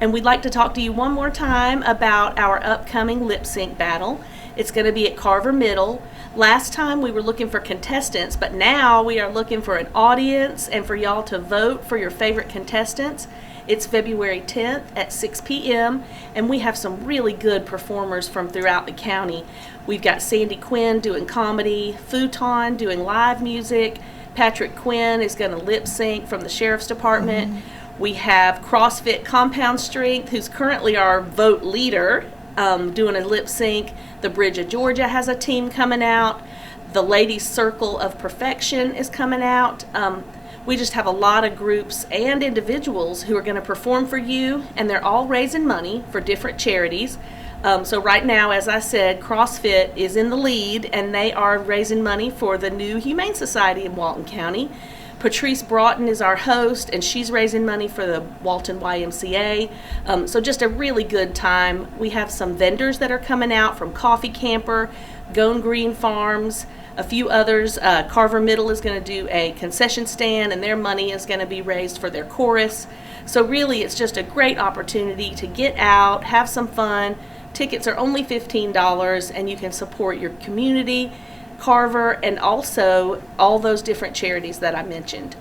and we'd like to talk to you one more time about our upcoming lip sync battle. It's going to be at Carver Middle. Last time we were looking for contestants, but now we are looking for an audience and for y'all to vote for your favorite contestants. It's February 10th at 6 p.m., and we have some really good performers from throughout the county. We've got Sandy Quinn doing comedy, Futon doing live music, Patrick Quinn is going to lip sync from the Sheriff's Department. We have CrossFit Compound Strength, who's currently our vote leader, doing a lip sync. The Bridge of Georgia has a team coming out. The Ladies Circle of Perfection is coming out. We just have a lot of groups and individuals who are going to perform for you, and they're all raising money for different charities. So right now, as I said, CrossFit is in the lead, and they are raising money for the new Humane Society in Walton County. Patrice Broughton is our host, and she's raising money for the Walton YMCA. So just a really good time. We have some vendors that are coming out from Coffee Camper, Gone Green Farms, a few others. Carver Middle is going to do a concession stand, and their money is going to be raised for their chorus. So really, it's just a great opportunity to get out, have some fun. Tickets are only $15, and you can support your community, Carver, and also all those different charities that I mentioned.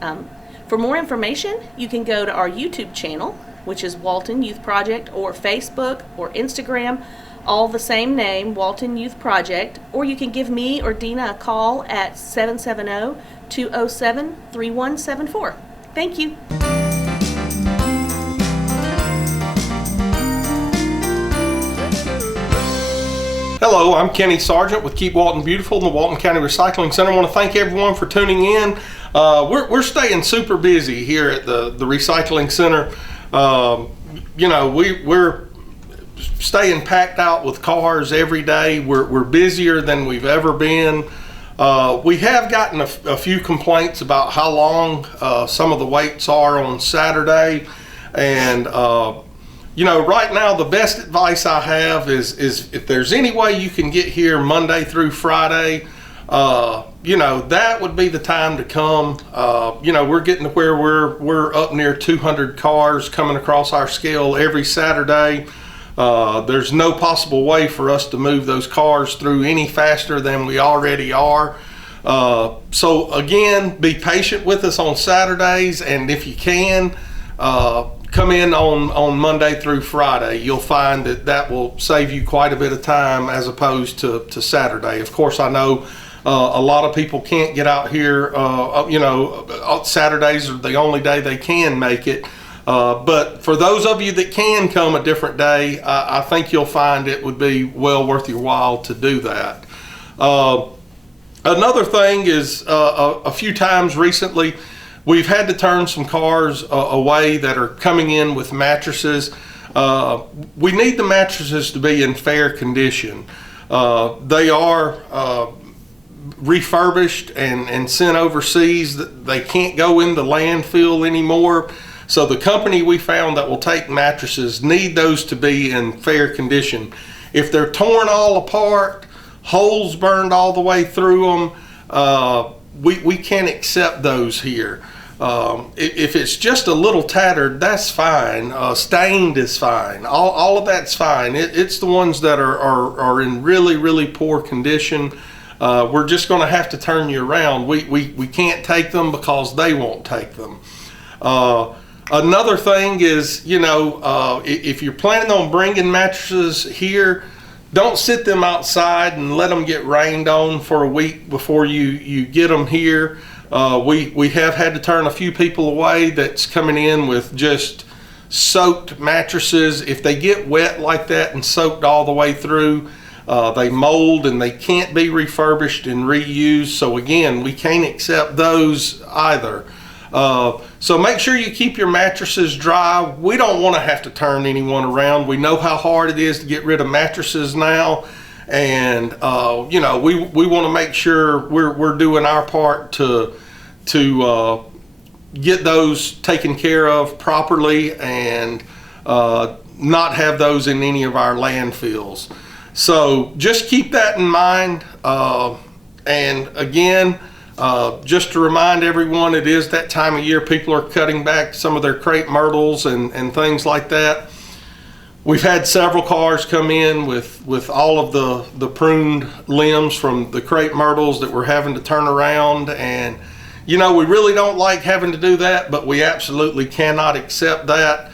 For more information, you can go to our YouTube channel, which is Walton Youth Project, or Facebook or Instagram, all the same name, Walton Youth Project, or you can give me or Dina a call at 770-207-3174. Thank you. Hello, I'm Kenny Sargent with Keep Walton Beautiful and the Walton County Recycling Center. I want to thank everyone for tuning in. We're staying super busy here at the Recycling Center. We're staying packed out with cars every day. We're busier than we've ever been. We have gotten a few complaints about how long some of the waits are on Saturday, and right now the best advice I have is if there's any way you can get here Monday through Friday, that would be the time to come. We're getting to where we're up near 200 cars coming across our scale every Saturday. There's no possible way for us to move those cars through any faster than we already are. So again, be patient with us on Saturdays, and if you can, come in on Monday through Friday. You'll find that will save you quite a bit of time as opposed to Saturday. Of course, I know a lot of people can't get out here. Saturdays are the only day they can make it. But for those of you that can come a different day, I think you'll find it would be well worth your while to do that. Another thing is a few times recently, we've had to turn some cars away that are coming in with mattresses. We need the mattresses to be in fair condition. They are refurbished and sent overseas. They can't go in the landfill anymore. So the company we found that will take mattresses need those to be in fair condition. If they're torn all apart, holes burned all the way through them, we can't accept those here. If it's just a little tattered, that's fine. Stained is fine. All of that's fine. It's the ones that are in really, really poor condition. We're just going to have to turn you around. We can't take them because they won't take them. Another thing is, if you're planning on bringing mattresses here, don't sit them outside and let them get rained on for a week before you get them here. We have had to turn a few people away that's coming in with just soaked mattresses. If they get wet like that and soaked all the way through, they mold and they can't be refurbished and reused. So again, we can't accept those either. So make sure you keep your mattresses dry. We don't want to have to turn anyone around. We know how hard it is to get rid of mattresses now, and we want to make sure we're doing our part to get those taken care of properly and not have those in any of our landfills. So just keep that in mind. And again, just to remind everyone, it is that time of year. People are cutting back some of their crepe myrtles and things like that. We've had several cars come in with all of the pruned limbs from the crepe myrtles that we're having to turn around. And, we really don't like having to do that, but we absolutely cannot accept that.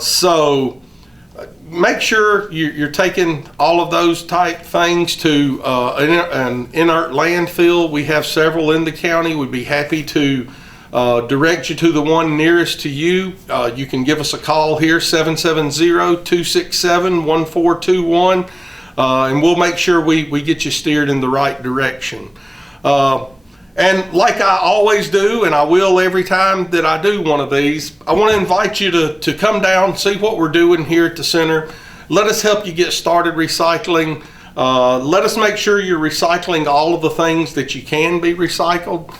So make sure you're taking all of those type things to an inert landfill. We have several in the county. We'd be happy to direct you to the one nearest to you. You can give us a call here, 770-267-1421, and we'll make sure we get you steered in the right direction. And like I always do, and I will every time that I do one of these, I want to invite you to come down, see what we're doing here at the center. Let us help you get started recycling. Let us make sure you're recycling all of the things that you can be recycling.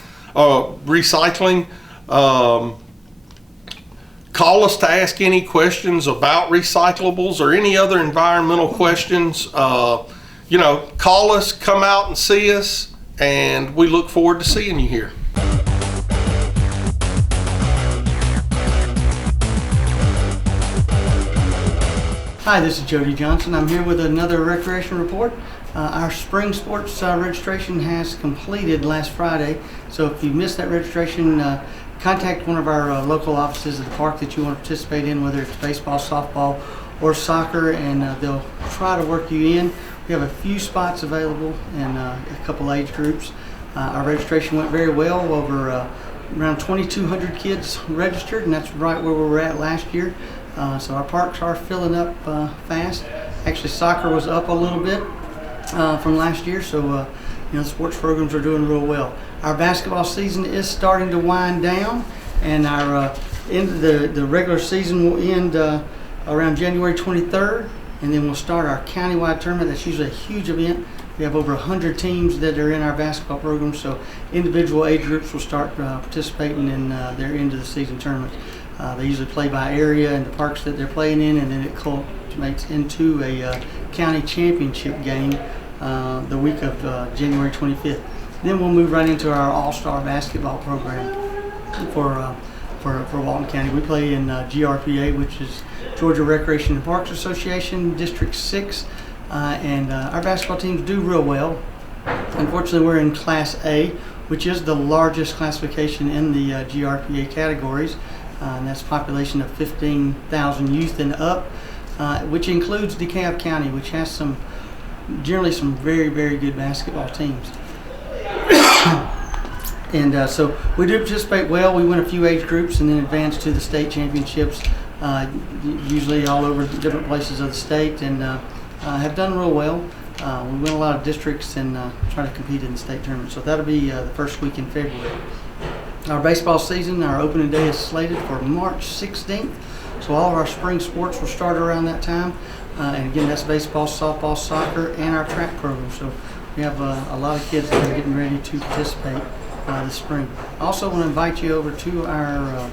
Call us to ask any questions about recyclables or any other environmental questions. Call us, come out and see us, and we look forward to seeing you here. Hi, this is Jody Johnson. I'm here with another recreation report. Our spring sports registration has completed last Friday, so if you missed that registration, contact one of our local offices at the park that you want to participate in, whether it's baseball, softball, or soccer, and they'll try to work you in. We have a few spots available in a couple age groups. Our registration went very well. Over around 2,200 kids registered, and that's right where we were at last year. So our parks are filling up fast. Actually, soccer was up a little bit from last year. So, the sports programs are doing real well. Our basketball season is starting to wind down, and our the regular season will end around January 23rd, and then we'll start our countywide tournament. That's usually a huge event. We have over 100 teams that are in our basketball program, so individual age groups will start participating in their end of the season tournament. They usually play by area and the parks that they're playing in, and then it culminates into a county championship game the week of January 25th. Then we'll move right into our all-star basketball program for Walton County. We play in GRPA, which is Georgia Recreation and Parks Association, District 6, and our basketball teams do real well. Unfortunately, we're in Class A, which is the largest classification in the GRPA categories, and that's a population of 15,000 youth and up, which includes DeKalb County, which has generally some very, very good basketball teams. And so we do participate well. We win a few age groups and then advance to the state championships, usually all over different places of the state, and have done real well. We win a lot of districts and try to compete in the state tournament. So that'll be the first week in February. Our baseball season, our opening day is slated for March 16th. So all of our spring sports will start around that time. And again, that's baseball, softball, soccer, and our track program. So we have a lot of kids that are getting ready to participate this spring. I also want to invite you over to our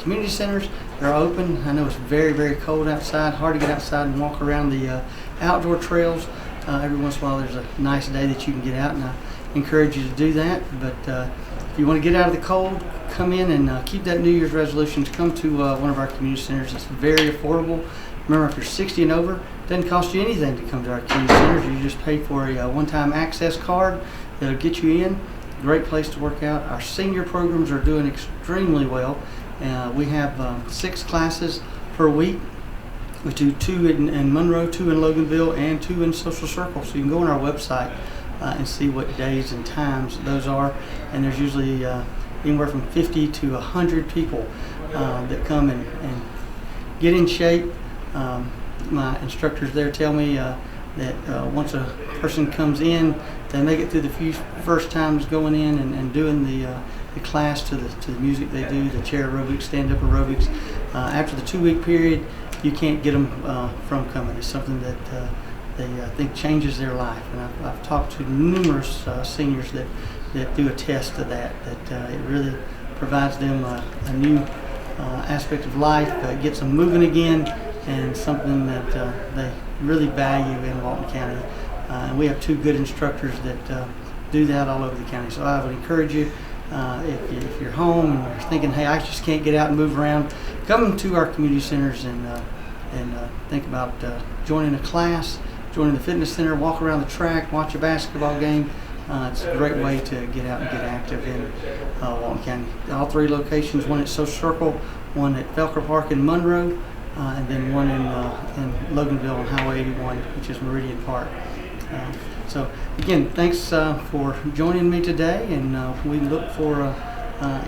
community centers. They're open. I know it's very, very cold outside, hard to get outside and walk around the outdoor trails. Every once in a while there's a nice day that you can get out, and I encourage you to do that. But if you want to get out of the cold, come in and keep that New Year's resolution to come to one of our community centers. It's very affordable. Remember, if you're 60 and over, it doesn't cost you anything to come to our community centers. You just pay for a one-time access card that'll get you in. Great place to work out. Our senior programs are doing extremely well. We have 6 classes per week. We do 2 in Monroe, 2 in Loganville, and 2 in Social Circle. So you can go on our website and see what days and times those are. And there's usually anywhere from 50 to 100 people that come and get in shape. My instructors there tell me that once a person comes in, they make it through the first times going in and doing the class to the music they do, the chair aerobics, stand-up aerobics. After the 2-week period, you can't get them from coming. It's something that they think changes their life. And I've talked to numerous seniors that do attest to that it really provides them a new aspect of life, gets them moving again, and something that they really value in Walton County. And we have 2 good instructors that do that all over the county. So I would encourage you, if you're home and you're thinking, hey, I just can't get out and move around, come to our community centers and think about joining a class, joining the fitness center, walk around the track, watch a basketball game. It's a great way to get out and get active in Walton County. All 3 locations, one at Social Circle, one at Felker Park in Monroe, and then one in Loganville on Highway 81, which is Meridian Park. So again, thanks for joining me today, and we look for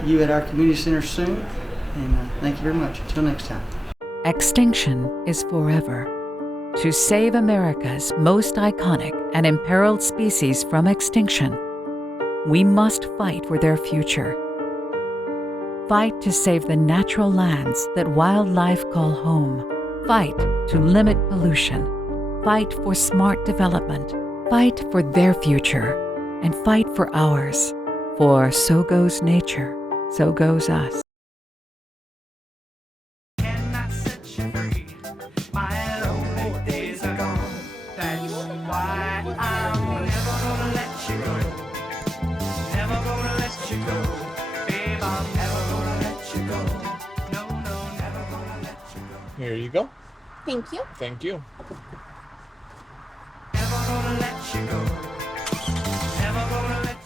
you at our community center soon. And thank you very much. Until next time. Extinction is forever. To save America's most iconic and imperiled species from extinction, we must fight for their future. Fight to save the natural lands that wildlife call home. Fight to limit pollution. Fight for smart development. Fight for their future. And fight for ours. For so goes nature, so goes us. Here you go. Thank you. Thank you. Never gonna let you go. Never gonna let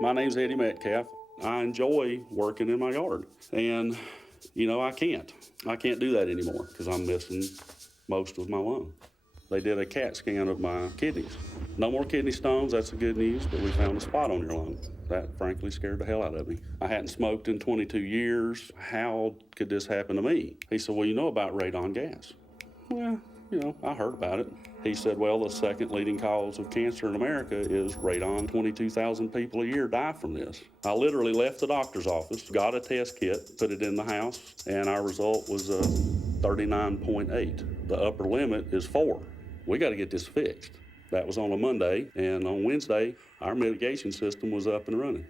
My name's Eddie Metcalf. I enjoy working in my yard. And, I can't. I can't do that anymore because I'm missing most of my lung. They did a CAT scan of my kidneys. No more kidney stones, that's the good news, but we found a spot on your lung. That frankly scared the hell out of me. I hadn't smoked in 22 years. How could this happen to me? He said, well, you know about radon gas. Well, I heard about it. He said, well, the second leading cause of cancer in America is radon. 22,000 people a year die from this. I literally left the doctor's office, got a test kit, put it in the house, and our result was 39.8. The upper limit is 4. We got to get this fixed. That was on a Monday, and on Wednesday, our mitigation system was up and running.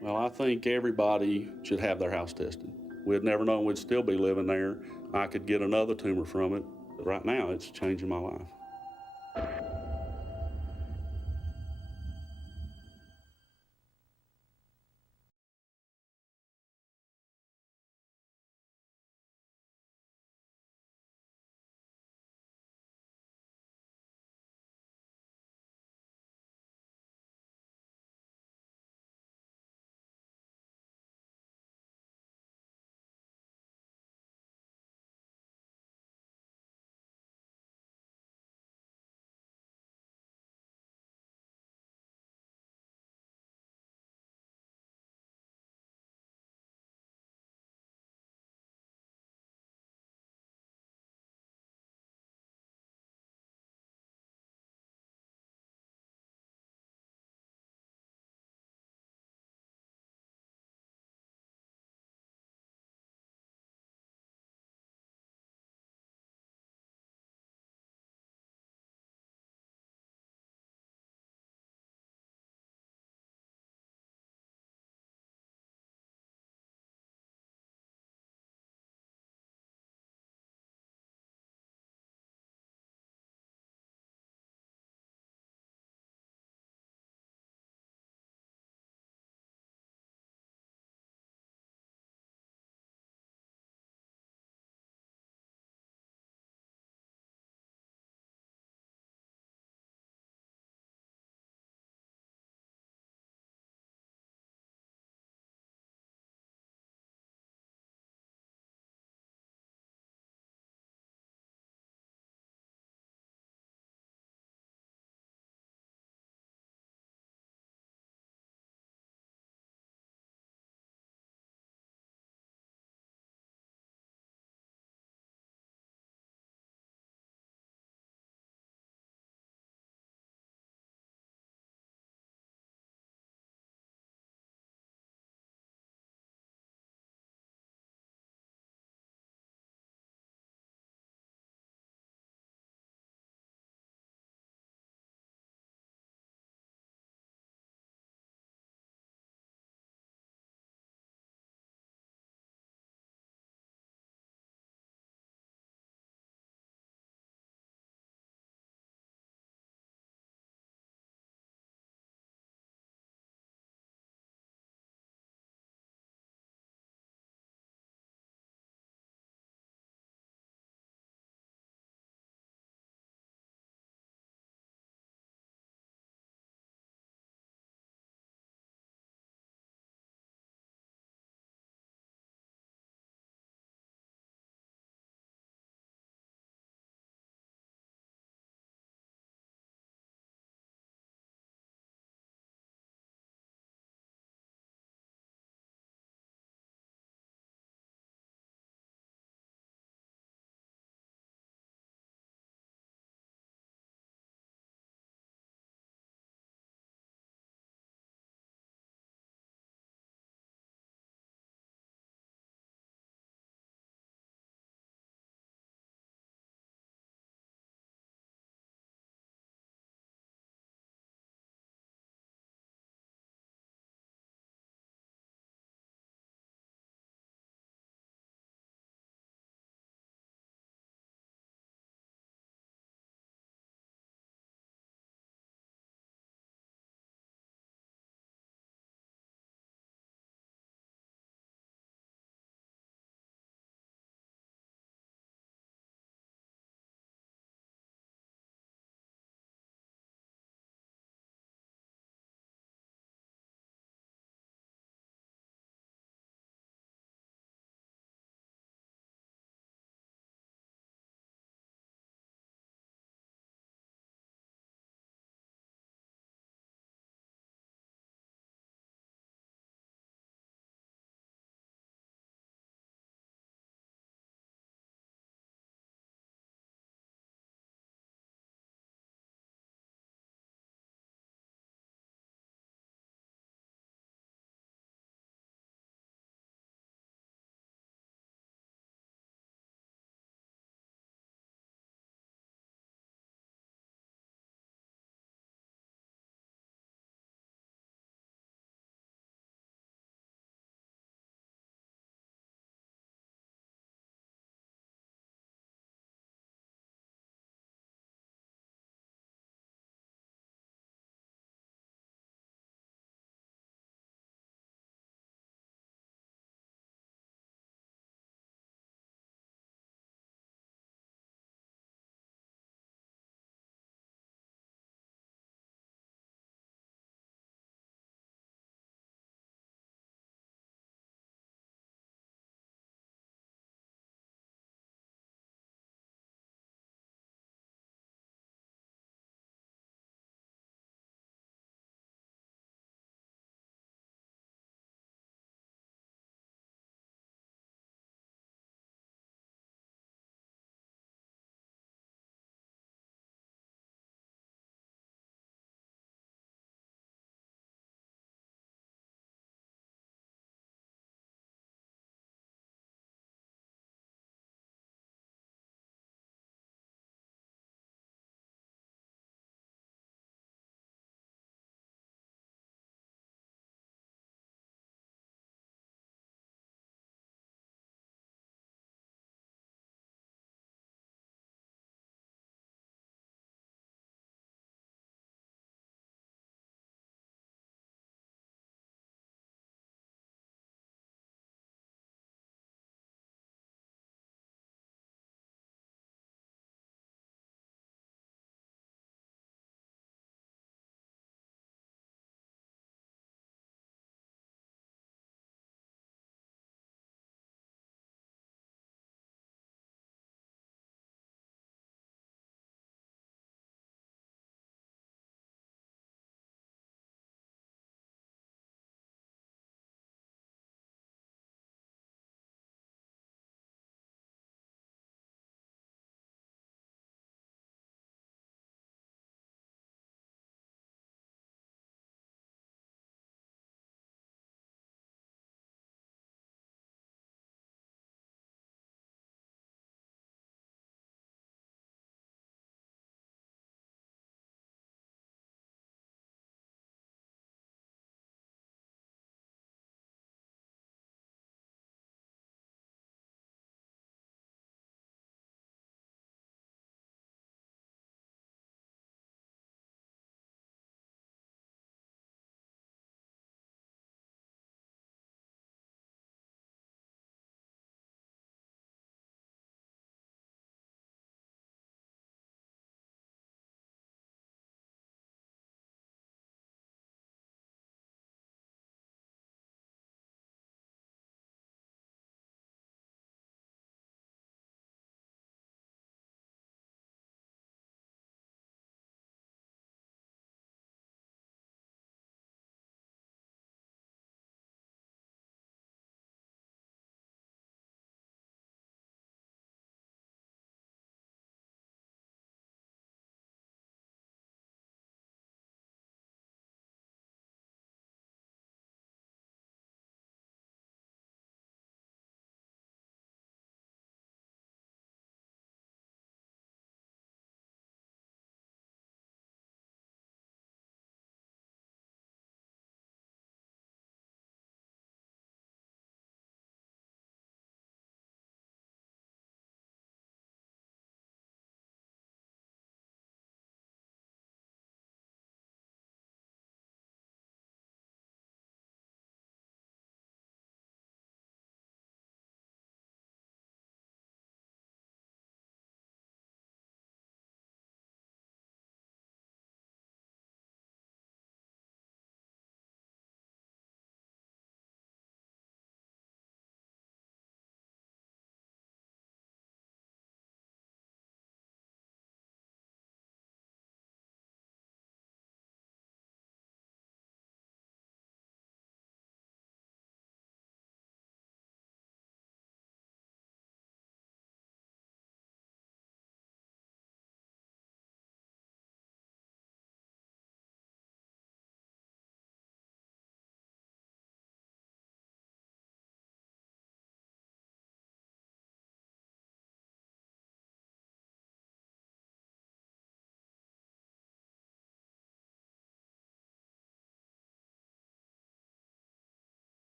Well, I think everybody should have their house tested. We'd never known we'd still be living there. I could get another tumor from it. But right now, it's changing my life.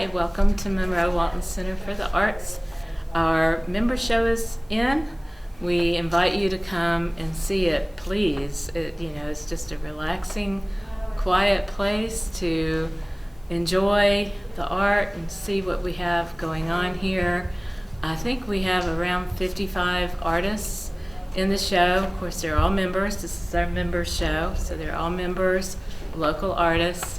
Hi, welcome to Monroe Walton Center for the Arts. Our member show is in. We invite you to come and see it, please. It's just a relaxing, quiet place to enjoy the art and see what we have going on here. I think we have around 55 artists in the show. Of course, they're all members. This is our members show, so they're all members, local artists,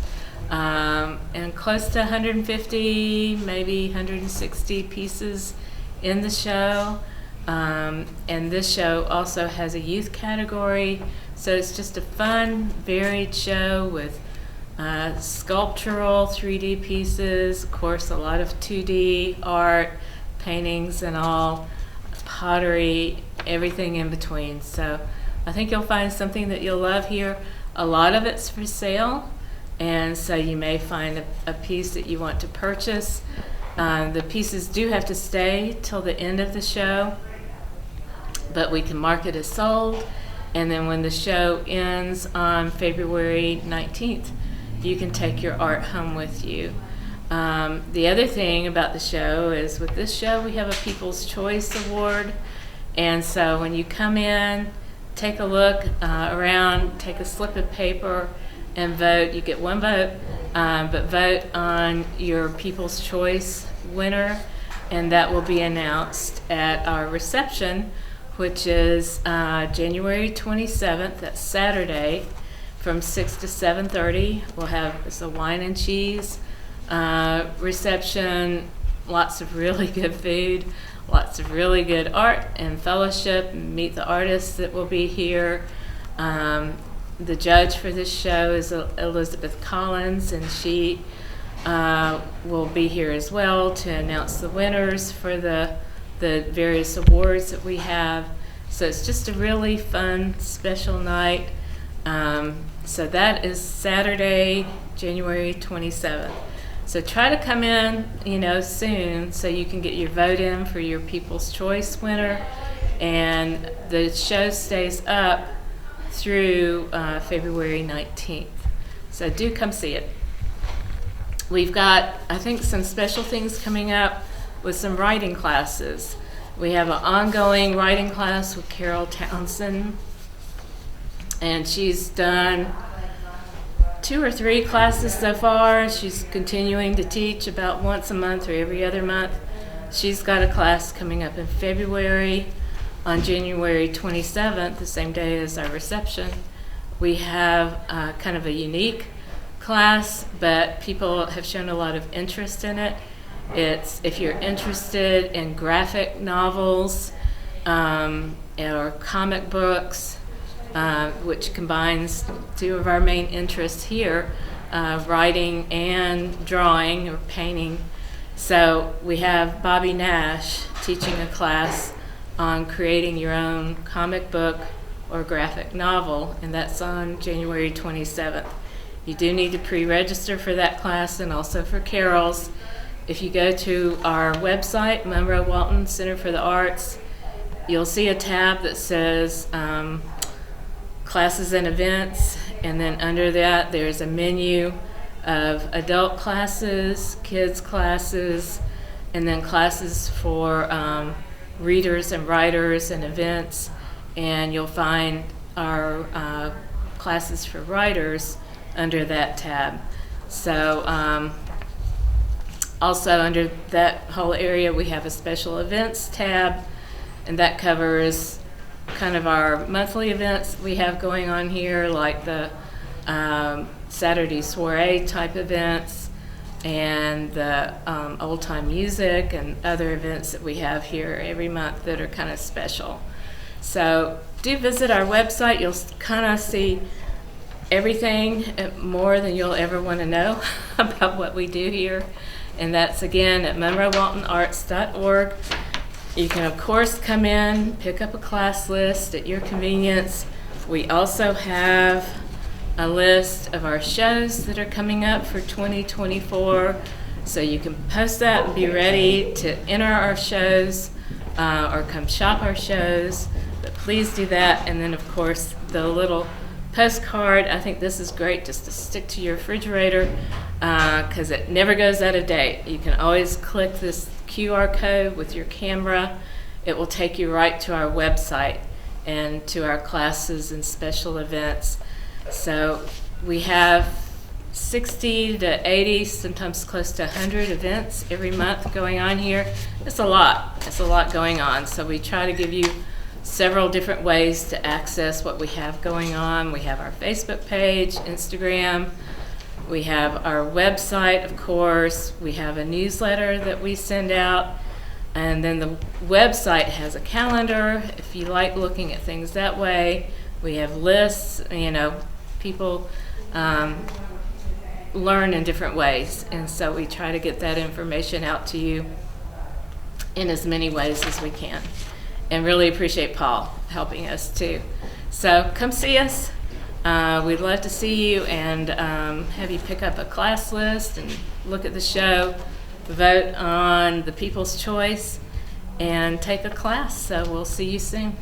and close to 150, maybe 160 pieces in the show. And this show also has a youth category, so it's just a fun, varied show with sculptural 3D pieces, of course a lot of 2D art, paintings and all, pottery, everything in between. So I think you'll find something that you'll love here. A lot of it's for sale, and so you may find a piece that you want to purchase. The pieces do have to stay till the end of the show, but we can mark it as sold, and then when the show ends on February 19th, you can take your art home with you. The other thing about the show is with this show we have a People's Choice Award, and so when you come in, take a look around, take a slip of paper and vote. You get one vote, but vote on your People's Choice winner, and that will be announced at our reception, which is January 27th, that's Saturday, from 6 to 7:30. We'll have a wine and cheese reception, lots of really good food, lots of really good art and fellowship, and meet the artists that will be here. The judge for this show is Elizabeth Collins, and she will be here as well to announce the winners for the various awards that we have. So it's just a really fun, special night. So that is Saturday, January 27th. So try to come in, soon so you can get your vote in for your People's Choice winner. And the show stays up through February 19th. So do come see it. We've got, I think, some special things coming up with some writing classes. We have an ongoing writing class with Carol Townsend, and she's done 2 or 3 classes so far. She's continuing to teach about once a month or every other month. She's got a class coming up in February on January 27th, the same day as our reception. We have kind of a unique class, but people have shown a lot of interest in it. It's if you're interested in graphic novels or comic books, which combines 2 of our main interests here, writing and drawing or painting. So we have Bobby Nash teaching a class on creating your own comic book or graphic novel, and that's on January 27th. You do need to pre-register for that class and also for Carol's. If you go to our website, Monroe Walton Center for the Arts, you'll see a tab that says classes and events, and then under that there's a menu of adult classes, kids classes, and then classes for readers and writers and events, and you'll find our classes for writers under that tab. So also under that whole area we have a special events tab, and that covers kind of our monthly events we have going on here, like the Saturday soiree type events and the old time music and other events that we have here every month that are kind of special. So do visit our website. You'll kind of see everything, more than you'll ever want to know about what we do here. And that's again at monroewaltonarts.org. You can of course come in, pick up a class list at your convenience. We also have a list of our shows that are coming up for 2024. So you can post that and be ready to enter our shows or come shop our shows. But please do that. And then of course the little postcard. I think this is great just to stick to your refrigerator because it never goes out of date. You can always click this QR code with your camera. It will take you right to our website and to our classes and special events. So we have 60 to 80, sometimes close to 100 events every month going on here. It's a lot. It's a lot going on. So we try to give you several different ways to access what we have going on. We have our Facebook page, Instagram. We have our website, of course. We have a newsletter that we send out. And then the website has a calendar if you like looking at things that way. We have lists, people learn in different ways. And so we try to get that information out to you in as many ways as we can. And really appreciate Paul helping us too. So come see us. We'd love to see you and have you pick up a class list and look at the show, vote on the People's Choice, and take a class. So we'll see you soon.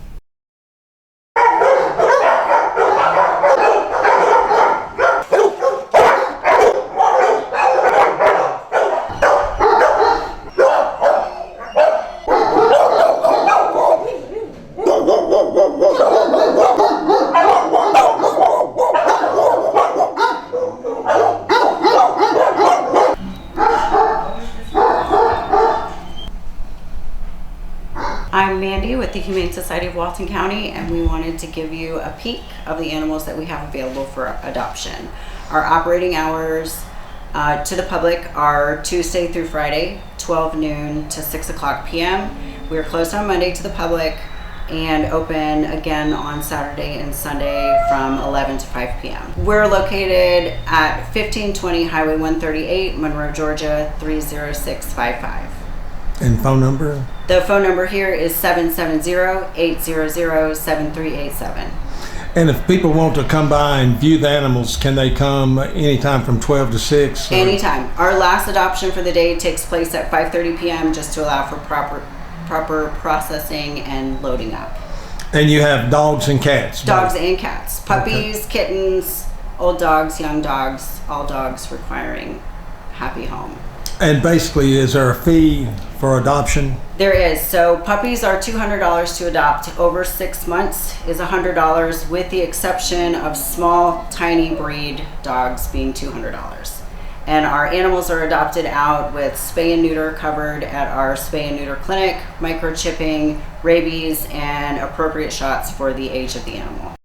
I'm Mandy with the Humane Society of Walton County, and we wanted to give you a peek of the animals that we have available for adoption. Our operating hours to the public are Tuesday through Friday, 12 noon to 6 o'clock p.m. We are closed on Monday to the public and open again on Saturday and Sunday from 11 to 5 p.m. We're located at 1520 Highway 138, Monroe, Georgia, 30655. And phone number? The phone number here is 770-800-7387. And if people want to come by and view the animals, can they come anytime from 12 to 6? Anytime. Our last adoption for the day takes place at 5:30 p.m. just to allow for proper processing and loading up. And you have dogs and cats? Dogs and cats. Puppies, kittens, old dogs, young dogs, all dogs requiring happy home. And basically, is there a fee for adoption? There is. So puppies are $200 to adopt. Over 6 months is $100, with the exception of small, tiny breed dogs being $200. And our animals are adopted out with spay and neuter covered at our spay and neuter clinic, microchipping, rabies, and appropriate shots for the age of the animal.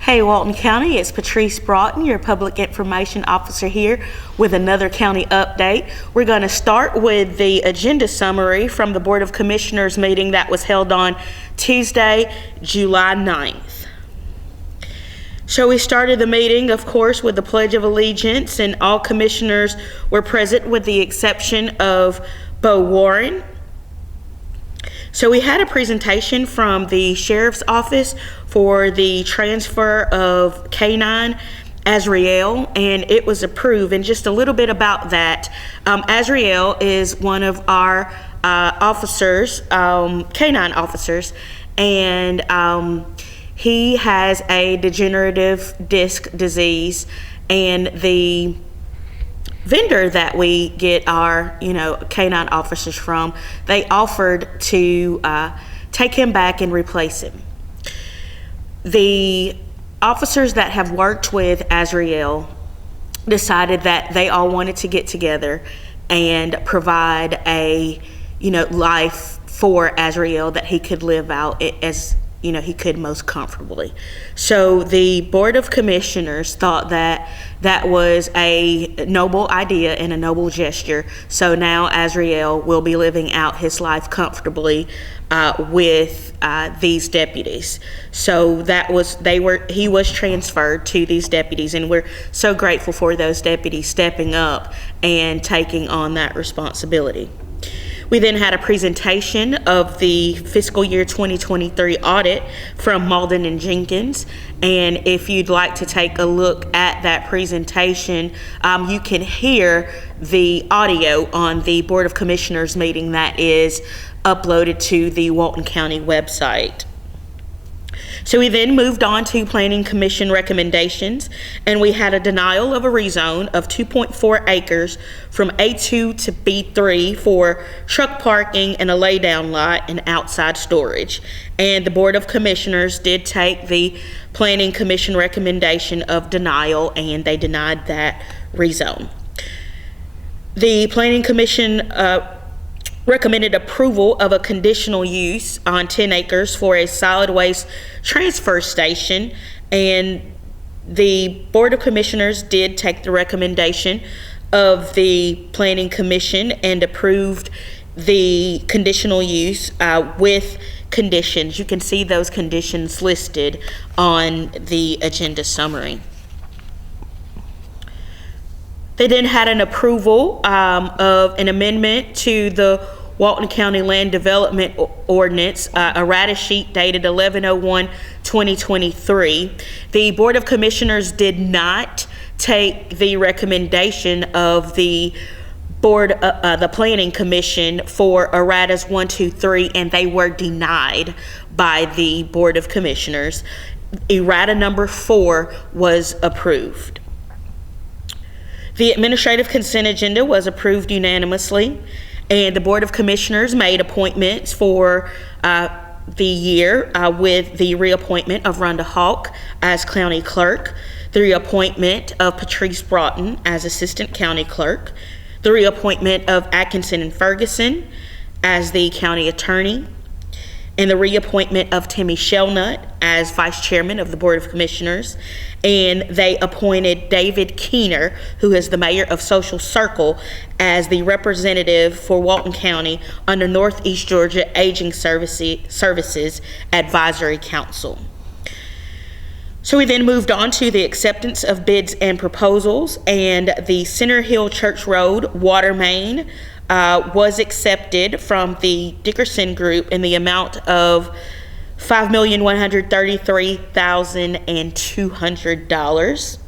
Hey Walton County, it's Patrice Broughton, your Public Information Officer here with another county update. We're going to start with the agenda summary from the Board of Commissioners meeting that was held on Tuesday, July 9th. So we started the meeting, of course, with the Pledge of Allegiance, and all commissioners were present with the exception of Bo Warren. So we had a presentation from the Sheriff's Office for the transfer of K9 Azriel, and it was approved. And just a little bit about that. Azriel is one of our officers, K9 officers, and he has a degenerative disc disease, and the vendor that we get our K9 officers from, they offered to take him back and replace him. The officers that have worked with Azriel decided that they all wanted to get together and provide a life for Azriel that he could live out as he could most comfortably. So the Board of Commissioners thought that that was a noble idea and a noble gesture. So now Azriel will be living out his life comfortably with these deputies. So he was transferred to these deputies, and we're so grateful for those deputies stepping up and taking on that responsibility. We then had a presentation of the fiscal year 2023 audit from Malden and Jenkins. And if you'd like to take a look at that presentation, you can hear the audio on the Board of Commissioners meeting that is uploaded to the Walton County website. So we then moved on to Planning Commission recommendations, and we had a denial of a rezone of 2.4 acres from A2 to B3 for truck parking and a laydown lot and outside storage. And the Board of Commissioners did take the Planning Commission recommendation of denial, and they denied that rezone. The Planning Commission recommended approval of a conditional use on 10 acres for a solid waste transfer station, and the Board of Commissioners did take the recommendation of the Planning Commission and approved the conditional use with conditions. You can see those conditions listed on the agenda summary. They then had an approval of an amendment to the Walton County Land Development Ordinance, errata sheet dated 11/01/2023. The Board of Commissioners did not take the recommendation of the the Planning Commission for erratas 1, 2, 3, and they were denied by the Board of Commissioners. Errata number 4 was approved. The administrative consent agenda was approved unanimously, and the Board of Commissioners made appointments for the year with the reappointment of Rhonda Hawk as County Clerk, the reappointment of Patrice Broughton as Assistant County Clerk, the reappointment of Atkinson and Ferguson as the County Attorney, and the reappointment of Timmy Shelnut as Vice Chairman of the Board of Commissioners. And they appointed David Keener, who is the Mayor of Social Circle, as the representative for Walton County on the Northeast Georgia Aging Services Advisory Council. So we then moved on to the acceptance of bids and proposals, and the Center Hill Church Road water main was accepted from the Dickerson Group in the amount of $5,133,200.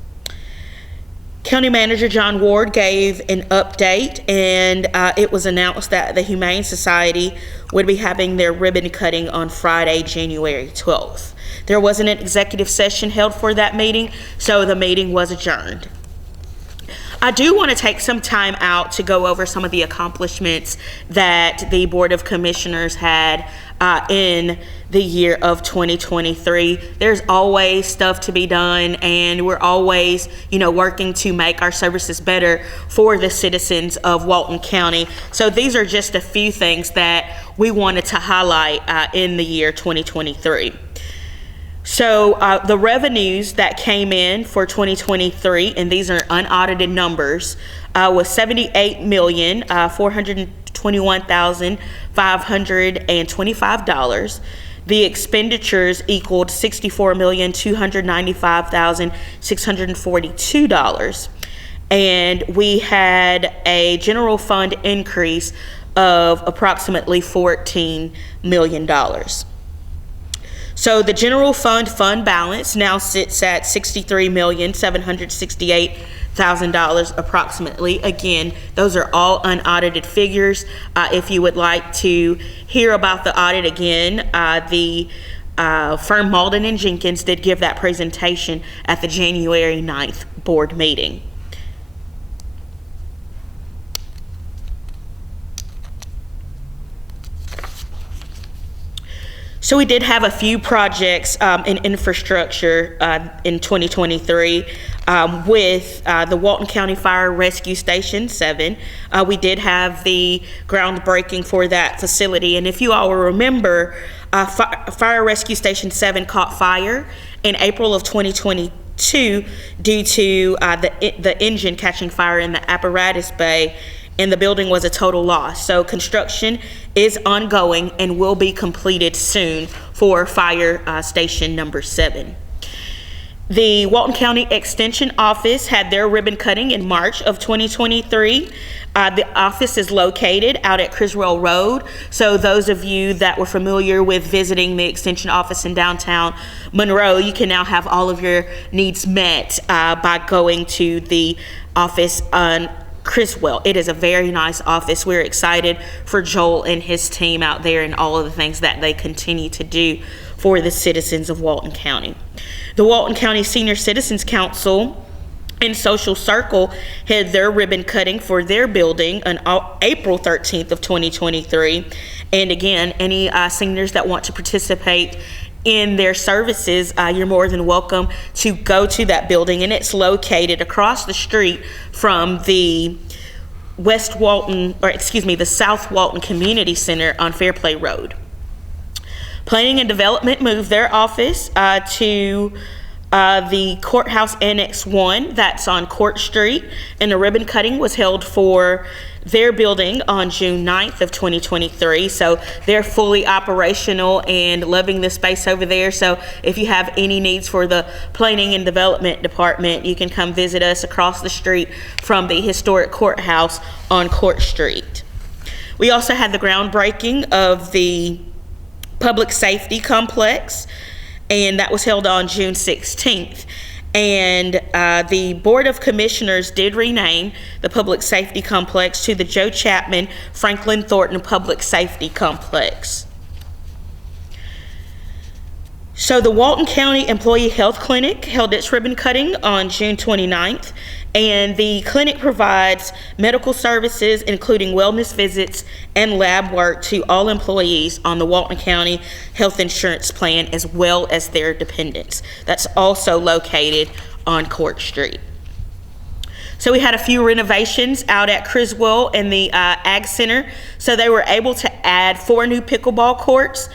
County Manager John Ward gave an update, and it was announced that the Humane Society would be having their ribbon cutting on Friday, January 12th. There wasn't an executive session held for that meeting, so the meeting was adjourned. I do want to take some time out to go over some of the accomplishments that the Board of Commissioners had in the year of 2023. There's always stuff to be done, and we're always, working to make our services better for the citizens of Walton County. So these are just a few things that we wanted to highlight in the year 2023. So the revenues that came in for 2023, and these are unaudited numbers, was $78,421,525. The expenditures equaled $64,295,642. And we had a general fund increase of approximately $14 million. So the general fund balance now sits at $63,768,000 approximately. Again, those are all unaudited figures. If you would like to hear about the audit again, the firm Malden and Jenkins did give that presentation at the January 9th board meeting. So we did have a few projects in infrastructure in 2023 with the Walton County Fire Rescue Station 7. We did have the groundbreaking for that facility. And if you all will remember, Fire Rescue Station 7 caught fire in April of 2022 due to the engine catching fire in the apparatus bay, and the building was a total loss. So construction is ongoing and will be completed soon for Fire Station number 7. The Walton County Extension Office had their ribbon cutting in March of 2023. The office is located out at Criswell Road. So those of you that were familiar with visiting the Extension Office in downtown Monroe, you can now have all of your needs met by going to the office on Criswell. It is a very nice office. We're excited for Joel and his team out there and all of the things that they continue to do for the citizens of Walton County. The Walton County Senior Citizens Council and Social Circle had their ribbon cutting for their building on April 13th of 2023. And again, any seniors that want to participate in their services, you're more than welcome to go to that building, and it's located across the street from the the South Walton Community Center on Fairplay Road. Planning and Development moved their office to the Courthouse Annex 1, that's on Court Street, and the ribbon cutting was held for their building on June 9th of 2023. So they're fully operational and loving the space over there. So if you have any needs for the Planning and Development Department, you can come visit us across the street from the historic courthouse on Court Street. We also had the groundbreaking of the Public Safety Complex, and that was held on June 16th. And the Board of Commissioners did rename the Public Safety Complex to the Joe Chapman Franklin Thornton Public Safety Complex. So the Walton County Employee Health Clinic held its ribbon cutting on June 29th, and the clinic provides medical services including wellness visits and lab work to all employees on the Walton County Health Insurance Plan as well as their dependents. That's also located on Court Street. So we had a few renovations out at Criswell and the Ag Center. So they were able to add 4 new pickleball courts,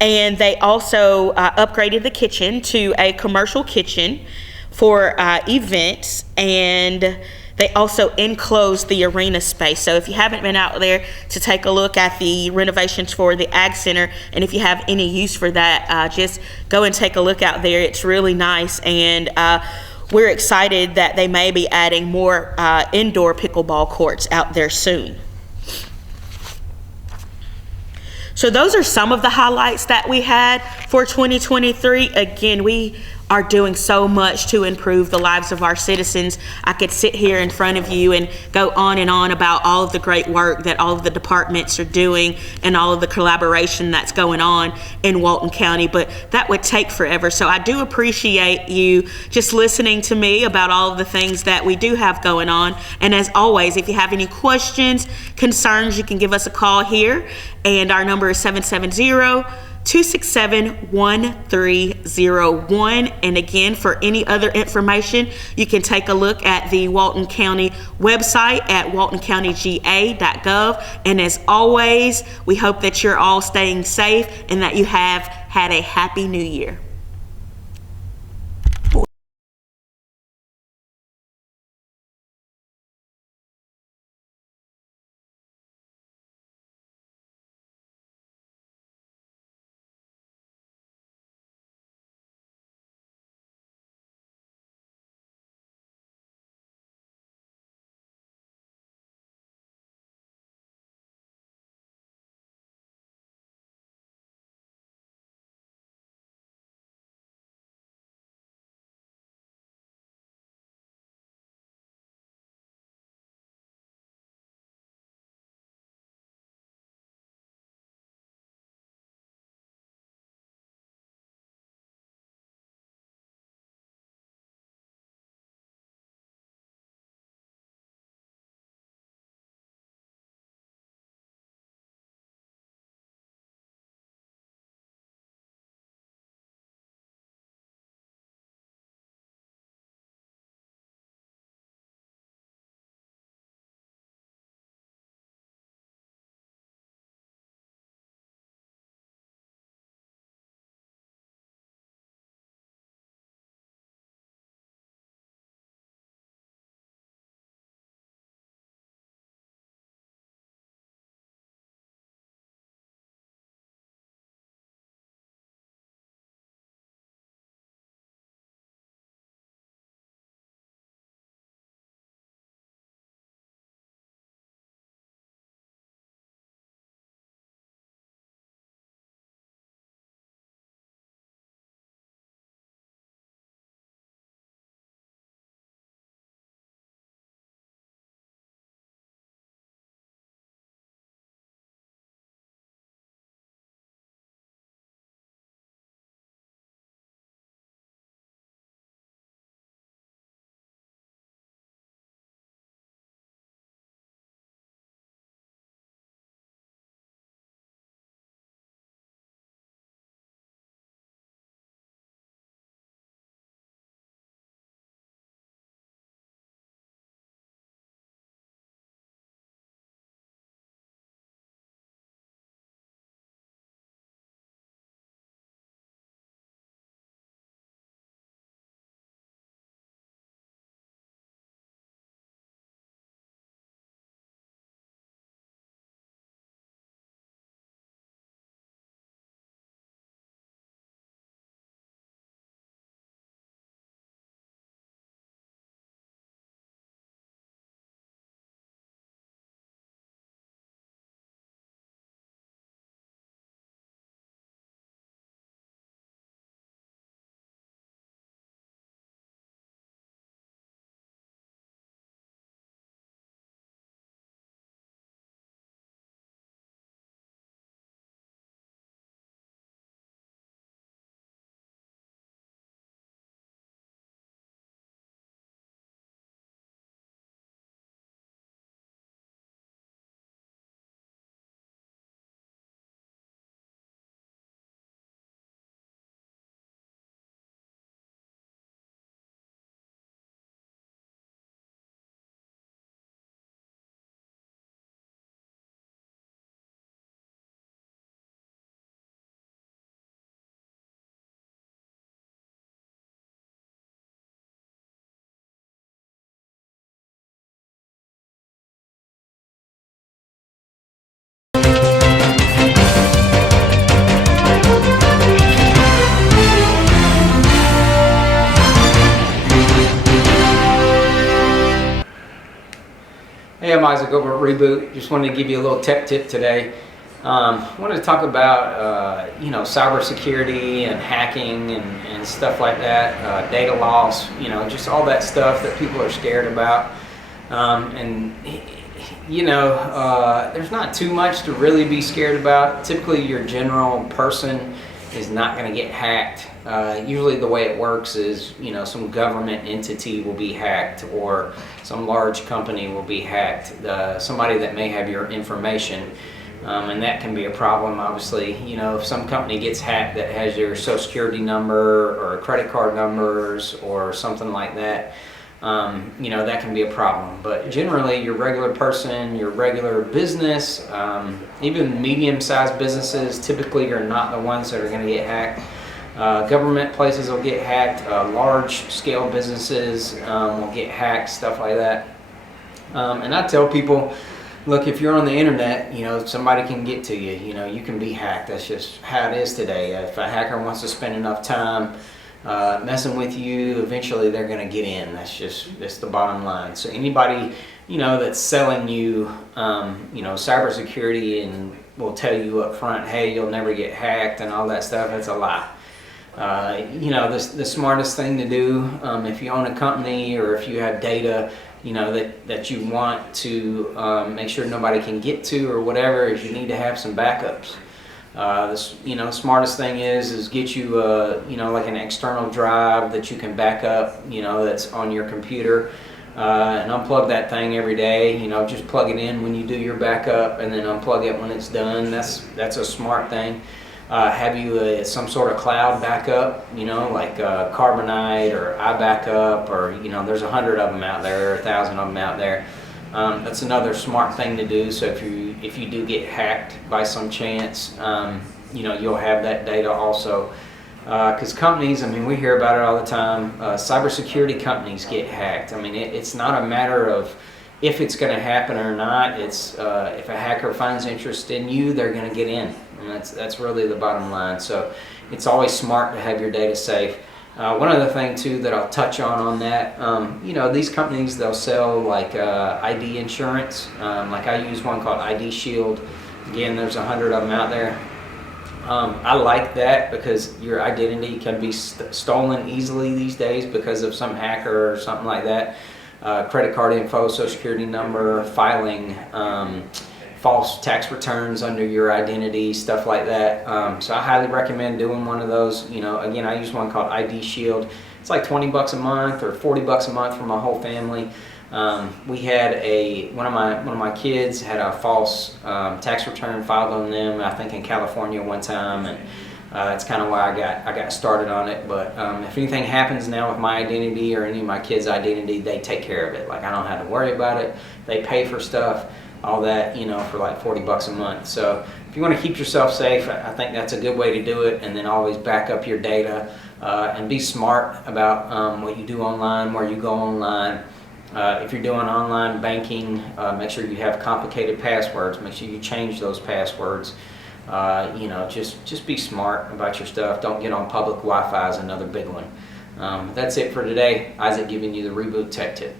and they also upgraded the kitchen to a commercial kitchen for events, and they also enclosed the arena space. So if you haven't been out there to take a look at the renovations for the Ag Center, and if you have any use for that, just go and take a look out there. It's really nice, and we're excited that they may be adding more indoor pickleball courts out there soon. So those are some of the highlights that we had for 2023. Again, we are doing so much to improve the lives of our citizens. I could sit here in front of you and go on and on about all of the great work that all of the departments are doing and all of the collaboration that's going on in Walton County, but that would take forever. So I do appreciate you just listening to me about all of the things that we do have going on. And as always, if you have any questions, concerns, you can give us a call here, and our number is 770-267-1301. And again, for any other information, you can take a look at the Walton County website at waltoncountyga.gov. And as always, we hope that you're all staying safe and that you have had a happy new year. Yeah, I'm Isaac over at Reboot. Just wanted to give you a little tech tip today. I wanted to talk about, cybersecurity and hacking and stuff like that, data loss, just all that stuff that people are scared about. There's not too much to really be scared about. Typically, your general person is not going to get hacked. Usually the way it works is, some government entity will be hacked or some large company will be hacked. Somebody that may have your information. And that can be a problem, obviously. If some company gets hacked that has your social security number or credit card numbers or something like that, that can be a problem. But generally, your regular person, your regular business, even medium-sized businesses, typically are not the ones that are going to get hacked. Government places will get hacked. Large-scale businesses will get hacked, stuff like that. And I tell people, look, if you're on the internet, somebody can get to you. You can be hacked. That's just how it is today. If a hacker wants to spend enough time messing with you, eventually they're going to get in. That's the bottom line. So anybody, that's selling you, cybersecurity and will tell you up front, hey, you'll never get hacked and all that stuff, that's a lie. The smartest thing to do, if you own a company or if you have data, that you want to make sure nobody can get to or whatever, is you need to have some backups. The smartest thing is get you like an external drive that you can back up, that's on your computer, and unplug that thing every day. Just plug it in when you do your backup and then unplug it when it's done. That's a smart thing. Have you some sort of cloud backup, like Carbonite or iBackup, or there's 100 of them out there, or 1,000 of them out there. That's another smart thing to do. So if you do get hacked by some chance, you'll have that data also. Because companies, we hear about it all the time. Cybersecurity companies get hacked. It's not a matter of if it's going to happen or not. It's if a hacker finds interest in you, they're going to get in. And that's really the bottom line. So it's always smart to have your data safe. One other thing too that I'll touch on that, these companies, they'll sell like ID insurance. Like I use one called ID Shield. Again, there's 100 of them out there. I like that because your identity can be stolen easily these days because of some hacker or something like that. Credit card info, social security number, filing false tax returns under your identity, stuff like that. So I highly recommend doing one of those. Again, I use one called ID Shield. It's like 20 bucks a month or 40 bucks a month for my whole family. We had one of my kids had a false tax return filed on them, I think in California one time, and that's kind of why I got started on it. But if anything happens now with my identity or any of my kids' identity, they take care of it. Like I don't have to worry about it. They pay for stuff, all that, for like 40 bucks a month. So if you want to keep yourself safe, I think that's a good way to do it. And then always back up your data and be smart about what you do online, where you go online. If you're doing online banking, make sure you have complicated passwords. Make sure you change those passwords. Just be smart about your stuff. Don't get on public Wi-Fi is another big one. That's it for today. Isaac giving you the Reboot Tech Tip.